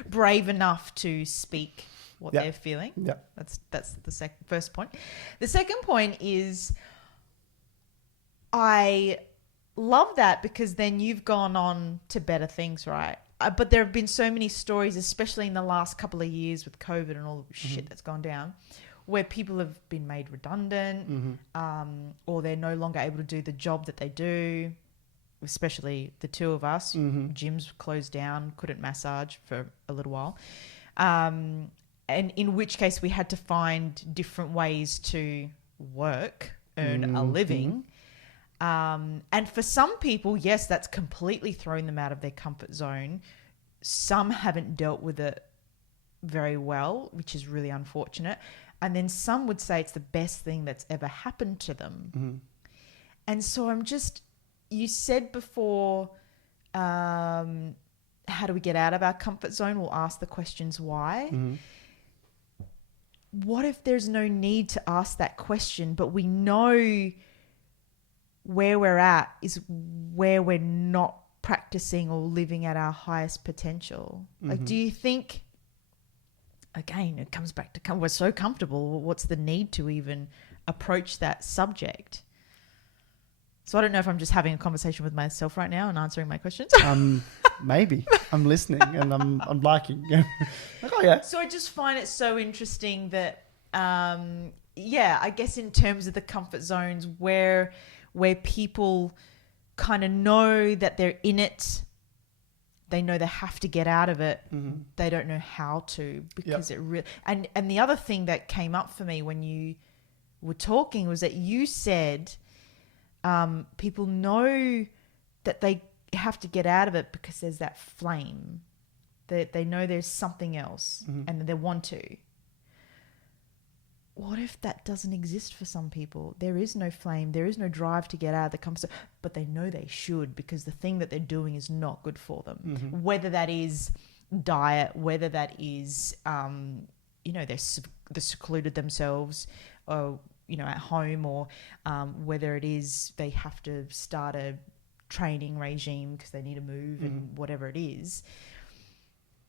brave enough to speak what they're feeling. Yeah. That's the first point. The second point is I love that because then you've gone on to better things, right? But there have been so many stories, especially in the last couple of years with COVID and all the shit that's gone down, where people have been made redundant, or they're no longer able to do the job that they do, especially the two of us. Gyms closed down, couldn't massage for a little while. And in which case we had to find different ways to work, earn a living. And for some people, yes, that's completely thrown them out of their comfort zone. Some haven't dealt with it very well, which is really unfortunate. And then some would say it's the best thing that's ever happened to them. And so you said before, how do we get out of our comfort zone? We'll ask the questions why. What if there's no need to ask that question, but we know where we're at is where we're not practicing or living at our highest potential? Like, do you think, again, it comes back to we're so comfortable, what's the need to even approach that subject? So I don't know if I'm just having a conversation with myself right now and answering my questions. Maybe I'm listening and I'm liking. Like, oh yeah. So I just find it so interesting that, I guess in terms of the comfort zones where people kind of know that they're in it, they know they have to get out of it. They don't know how to because it really. And the other thing that came up for me when you were talking was that you said people know that they have to get out of it because there's that flame. That they know there's something else and they want to. What if that doesn't exist for some people? There is no flame, there is no drive to get out of the comfort zone, but they know they should because the thing that they're doing is not good for them. Whether that is diet, whether that is, they're secluded themselves, or at home, or whether it is they have to start a training regime because they need to move and whatever it is.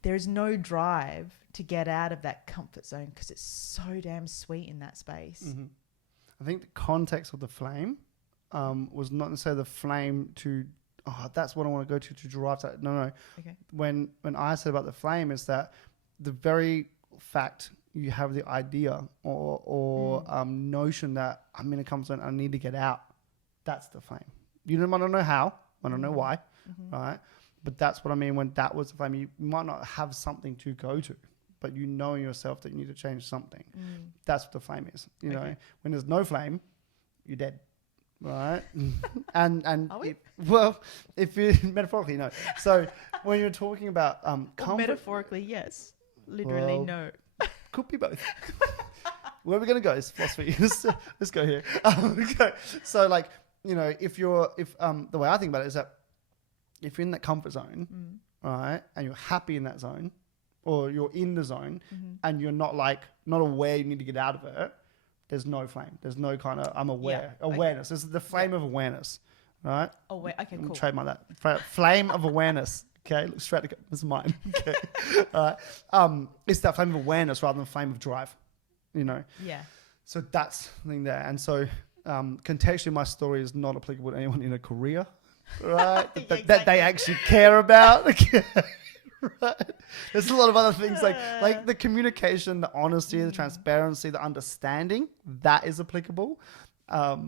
There's no drive to get out of that comfort zone because it's so damn sweet in that space. I think the context of the flame was not necessarily the flame to, that's what I want to go to drive that. No. Okay. When I said about the flame is that the very fact you have the idea or notion that I'm in a comfort zone, I need to get out. That's the flame. I don't know how, I don't know why, right? But that's what I mean when that was the flame. You might not have something to go to, but you know in yourself that you need to change something. That's what the flame is. You know, when there's no flame, you're dead, right? and Are we? if you metaphorically, no. So when you're talking about comfort, metaphorically, yes. Literally, no. Could be both. Where are we going to go? It's philosophy. Let's go here. Okay. So like, if the way I think about it is that if you're in that comfort zone, right, and you're happy in that zone, or you're in the zone, and you're not aware you need to get out of it, there's no flame. There's no kind of I'm aware awareness. This is the flame of awareness, right? Okay, cool. Trademark that flame of awareness. Okay, look straight. This is mine. Okay, all right. It's that flame of awareness rather than flame of drive. Yeah. So that's the thing there, and so contextually, my story is not applicable to anyone in a career. Right, that they actually care about. Right, there's a lot of other things like the communication, the honesty, the transparency, the understanding that is applicable. But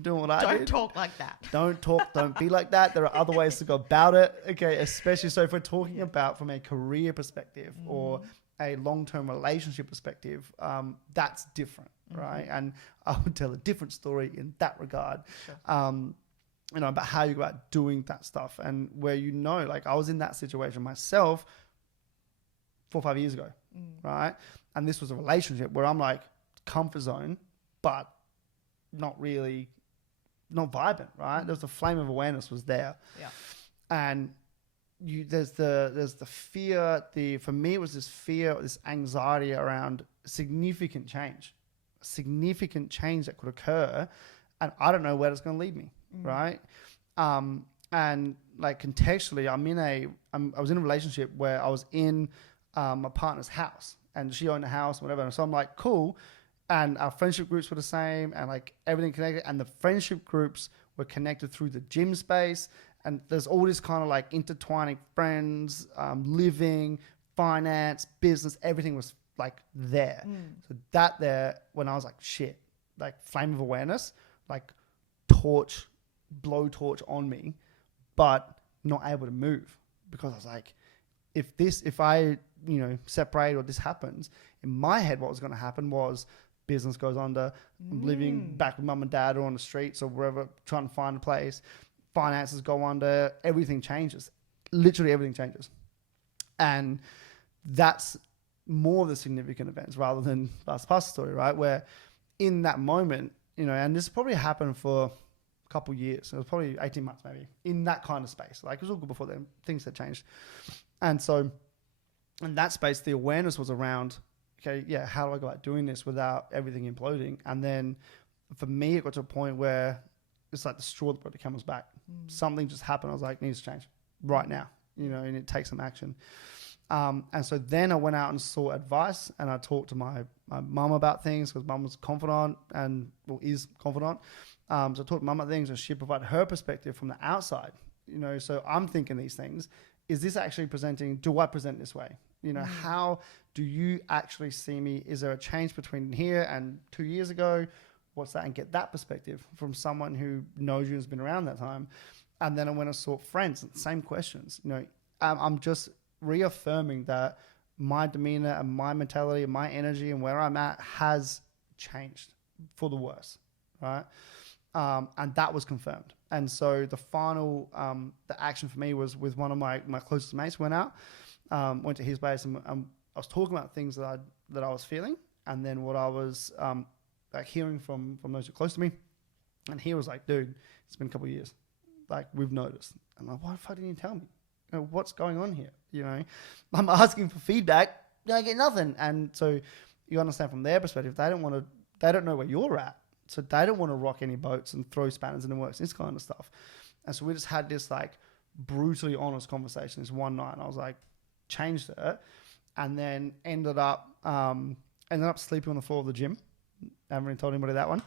doing what I did, don't talk like that. Don't be like that. There are other ways to go about it. Okay, especially so if we're talking about from a career perspective or a long-term relationship perspective, that's different, right? And I would tell a different story in that regard. Sure. About how you go about doing that stuff and where like I was in that situation myself 4 or 5 years ago, right? And this was a relationship where I'm like comfort zone, but not vibrant, right? There's the flame of awareness was there. Yeah. And there's the fear, for me it was this fear, this anxiety around significant change that could occur, and I don't know where it's going to lead me. Right. And like contextually, I was in a relationship where I was in my partner's house and she owned a house, whatever. And so I'm like, cool. And our friendship groups were the same, and like everything connected. And the friendship groups were connected through the gym space. And there's all this kind of like intertwining friends, living, finance, business, everything was like there. So that there, when I was like, shit, like flame of awareness, like blowtorch on me, but not able to move, because I was like, if I, separate or this happens, in my head, what was going to happen was business goes under, I'm living back with mum and dad or on the streets or wherever, trying to find a place, finances go under, everything changes. Literally everything changes. And that's more of the significant events rather than last past story, right? Where in that moment, and this probably happened for a couple of years. It was probably 18 months maybe in that kind of space. Like it was all good before then. Things had changed. And so in that space, the awareness was around, okay, yeah, how do I go about doing this without everything imploding? And then for me, it got to a point where it's like the straw that brought the camel's back. Something just happened. I was like, needs to change right now, and it takes some action. And so then I went out and sought advice, and I talked to my mum about things, because mum was confidant and is confidant. So I talked to mum about things, and she provided her perspective from the outside. So I'm thinking these things. Is this actually presenting? Do I present this way? How do you actually see me? Is there a change between here and 2 years ago? What's that? And get that perspective from someone who knows you and has been around that time. And then I went and sought friends, same questions. I'm just reaffirming that my demeanor and my mentality and my energy and where I'm at has changed for the worse, right? And that was confirmed. And so the final, the action for me was with one of my closest mates. Went out, went to his place, and I was talking about things that I was feeling, and then what I was like hearing from those who are close to me. And he was like, dude, it's been a couple of years. Like, we've noticed. I'm like, why the fuck didn't you tell me? What's going on here? I'm asking for feedback, I get nothing. And so you understand from their perspective, they don't know where you're at. So they don't want to rock any boats and throw spanners in the works, this kind of stuff. And so we just had this like brutally honest conversation this one night, and I was like, changed it, and then ended up sleeping on the floor of the gym. I haven't really told anybody that one.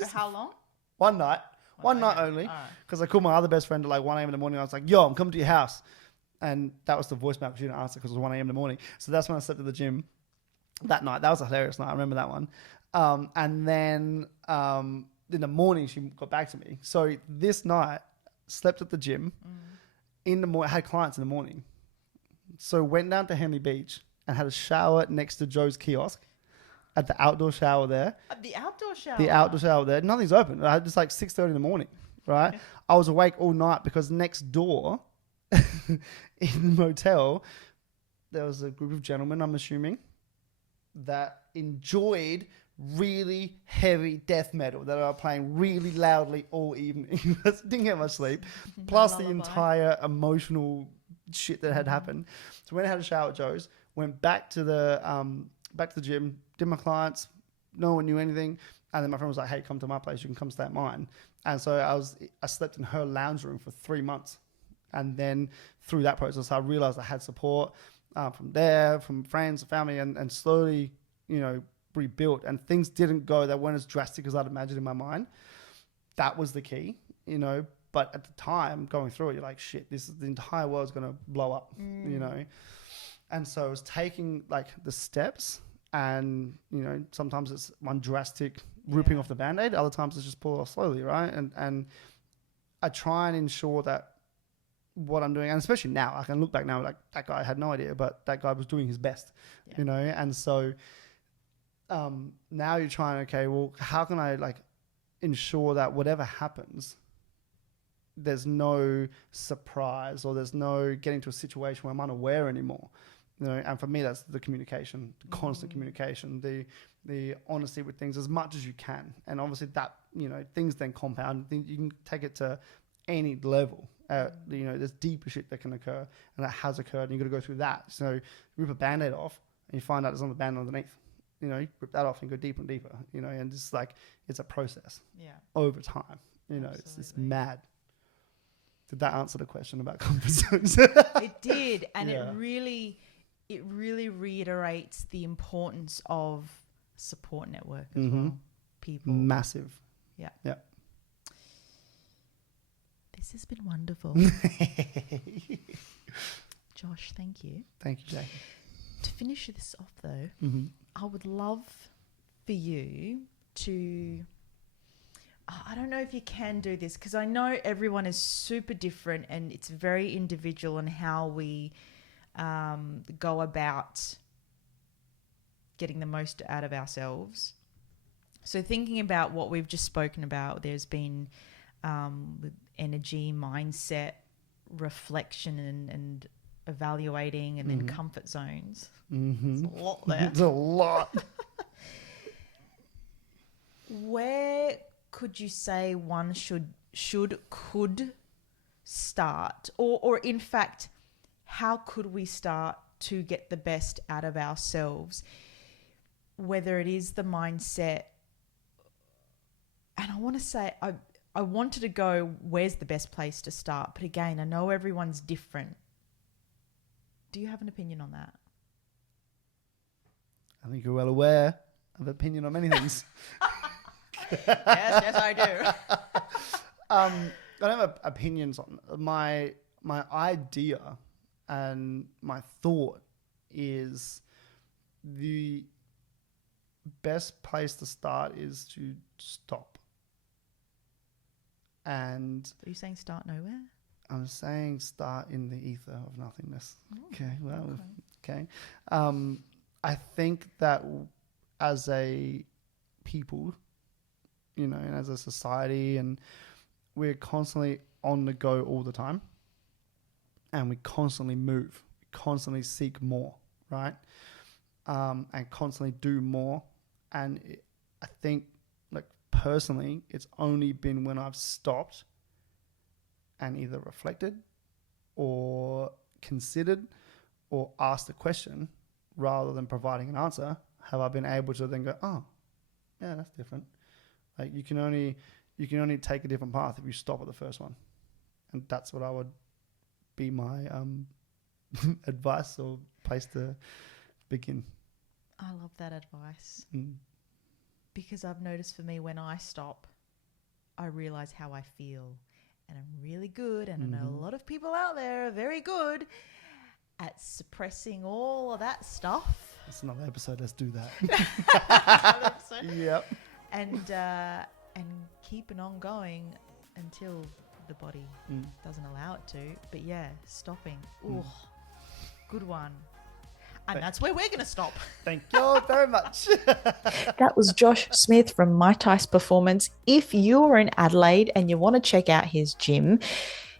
For how long? One night only, because I called my other best friend at like 1 a.m. in the morning. I was like, yo, I'm coming to your house. And that was the voicemail, because she didn't answer because it was 1 a.m. in the morning. So that's when I slept at the gym that night. That was a hilarious night. I remember that one. And then in the morning, she got back to me. So this night, slept at the gym. In the morning, had clients in the morning. So went down to Henley Beach and had a shower next to Joe's kiosk at the outdoor shower there. The outdoor shower? The outdoor shower there. Nothing's open. I had just like 6:30 in the morning, right? I was awake all night because next door in the motel, there was a group of gentlemen, I'm assuming, that enjoyed really heavy death metal that are playing really loudly all evening. Didn't get much sleep. Plus the entire emotional shit that had happened. So when I had a shower at Joe's, went back to the gym, did my clients, no one knew anything. And then my friend was like, hey, come to my place, you can come stay at mine. And so I slept in her lounge room for 3 months. And then through that process, I realized I had support from there, from friends, family, and slowly, rebuilt. And things didn't go, they weren't as drastic as I'd imagined in my mind. That was the key, But at the time, going through it, you're like, shit, the entire world's going to blow up, And so it was taking like the steps, and, sometimes it's one drastic ripping off the Band-Aid. Other times it's just pull it off slowly, right? And I try and ensure that what I'm doing, and especially now, I can look back now, like that guy had no idea, but that guy was doing his best, And so now you're trying, okay, well, how can I like ensure that whatever happens, there's no surprise, or there's no getting to a situation where I'm unaware anymore. And for me, that's the communication, the constant communication, the honesty with things as much as you can. And obviously that, things then compound. You can take it to any level. There's deeper shit that can occur, and that has occurred, and you've got to go through that. So rip a Band-Aid off, and you find out there's on the band underneath. Rip that off and go deeper and deeper, and it's like, it's a process over time. It's mad. Did that answer the question about comfort zones? It did. And it really, it really reiterates the importance of support network as well. People. Massive. Yeah. Yeah. This has been wonderful. Josh, thank you. Thank you, Jackie. To finish this off though, I would love for you to, I don't know if you can do this because I know everyone is super different and it's very individual in how we go about getting the most out of ourselves. So thinking about what we've just spoken about, there's been with energy, mindset, reflection and evaluating, and then comfort zones. There's a lot there. It's a lot. Where could you say one could start, or in fact, how could we start to get the best out of ourselves? Whether it is the mindset, and I want to say, I wanted to go, where's the best place to start? But again, I know everyone's different. Do you have an opinion on that? I think you're well aware of opinion on many things. Yes, I do. I don't have opinions on my idea, and my thought is the best place to start is to stop. And Are you saying start nowhere? I'm saying start in the ether of nothingness. Okay, well, okay. I think that as a people, you know, and as a society, and we're constantly on the go all the time, and we constantly move, we constantly seek more, right? And constantly do more. And I think, like, personally, it's only been when I've stopped and either reflected or considered or asked a question rather than providing an answer, have I been able to then go, oh, yeah, that's different. Like, you can only take a different path if you stop at the first one. And that's what I would be my advice or place to begin. I love that advice. Because I've noticed for me, when I stop, I realize how I feel. And I'm really good, and I know a lot of people out there are very good at suppressing all of that stuff. It's another episode. Let's do that. Yep. And keeping on going until the body doesn't allow it to. But yeah, stopping. Ooh, good one. And that's where we're going to stop. Thank you very much. That was Josh Smith from My Tice Performance. If you're in Adelaide and you want to check out his gym,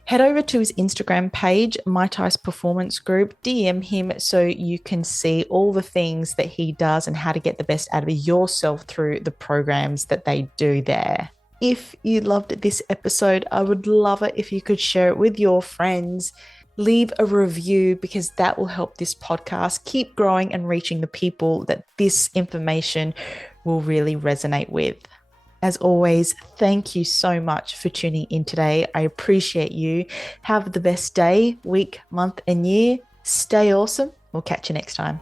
head over to his Instagram page, My Tice Performance Group. DM him so you can see all the things that he does and how to get the best out of yourself through the programs that they do there. If you loved this episode, I would love it if you could share it with your friends. Leave a review, because that will help this podcast keep growing and reaching the people that this information will really resonate with. As always, thank you so much for tuning in today. I appreciate you. Have the best day, week, month, and year. Stay awesome. We'll catch you next time.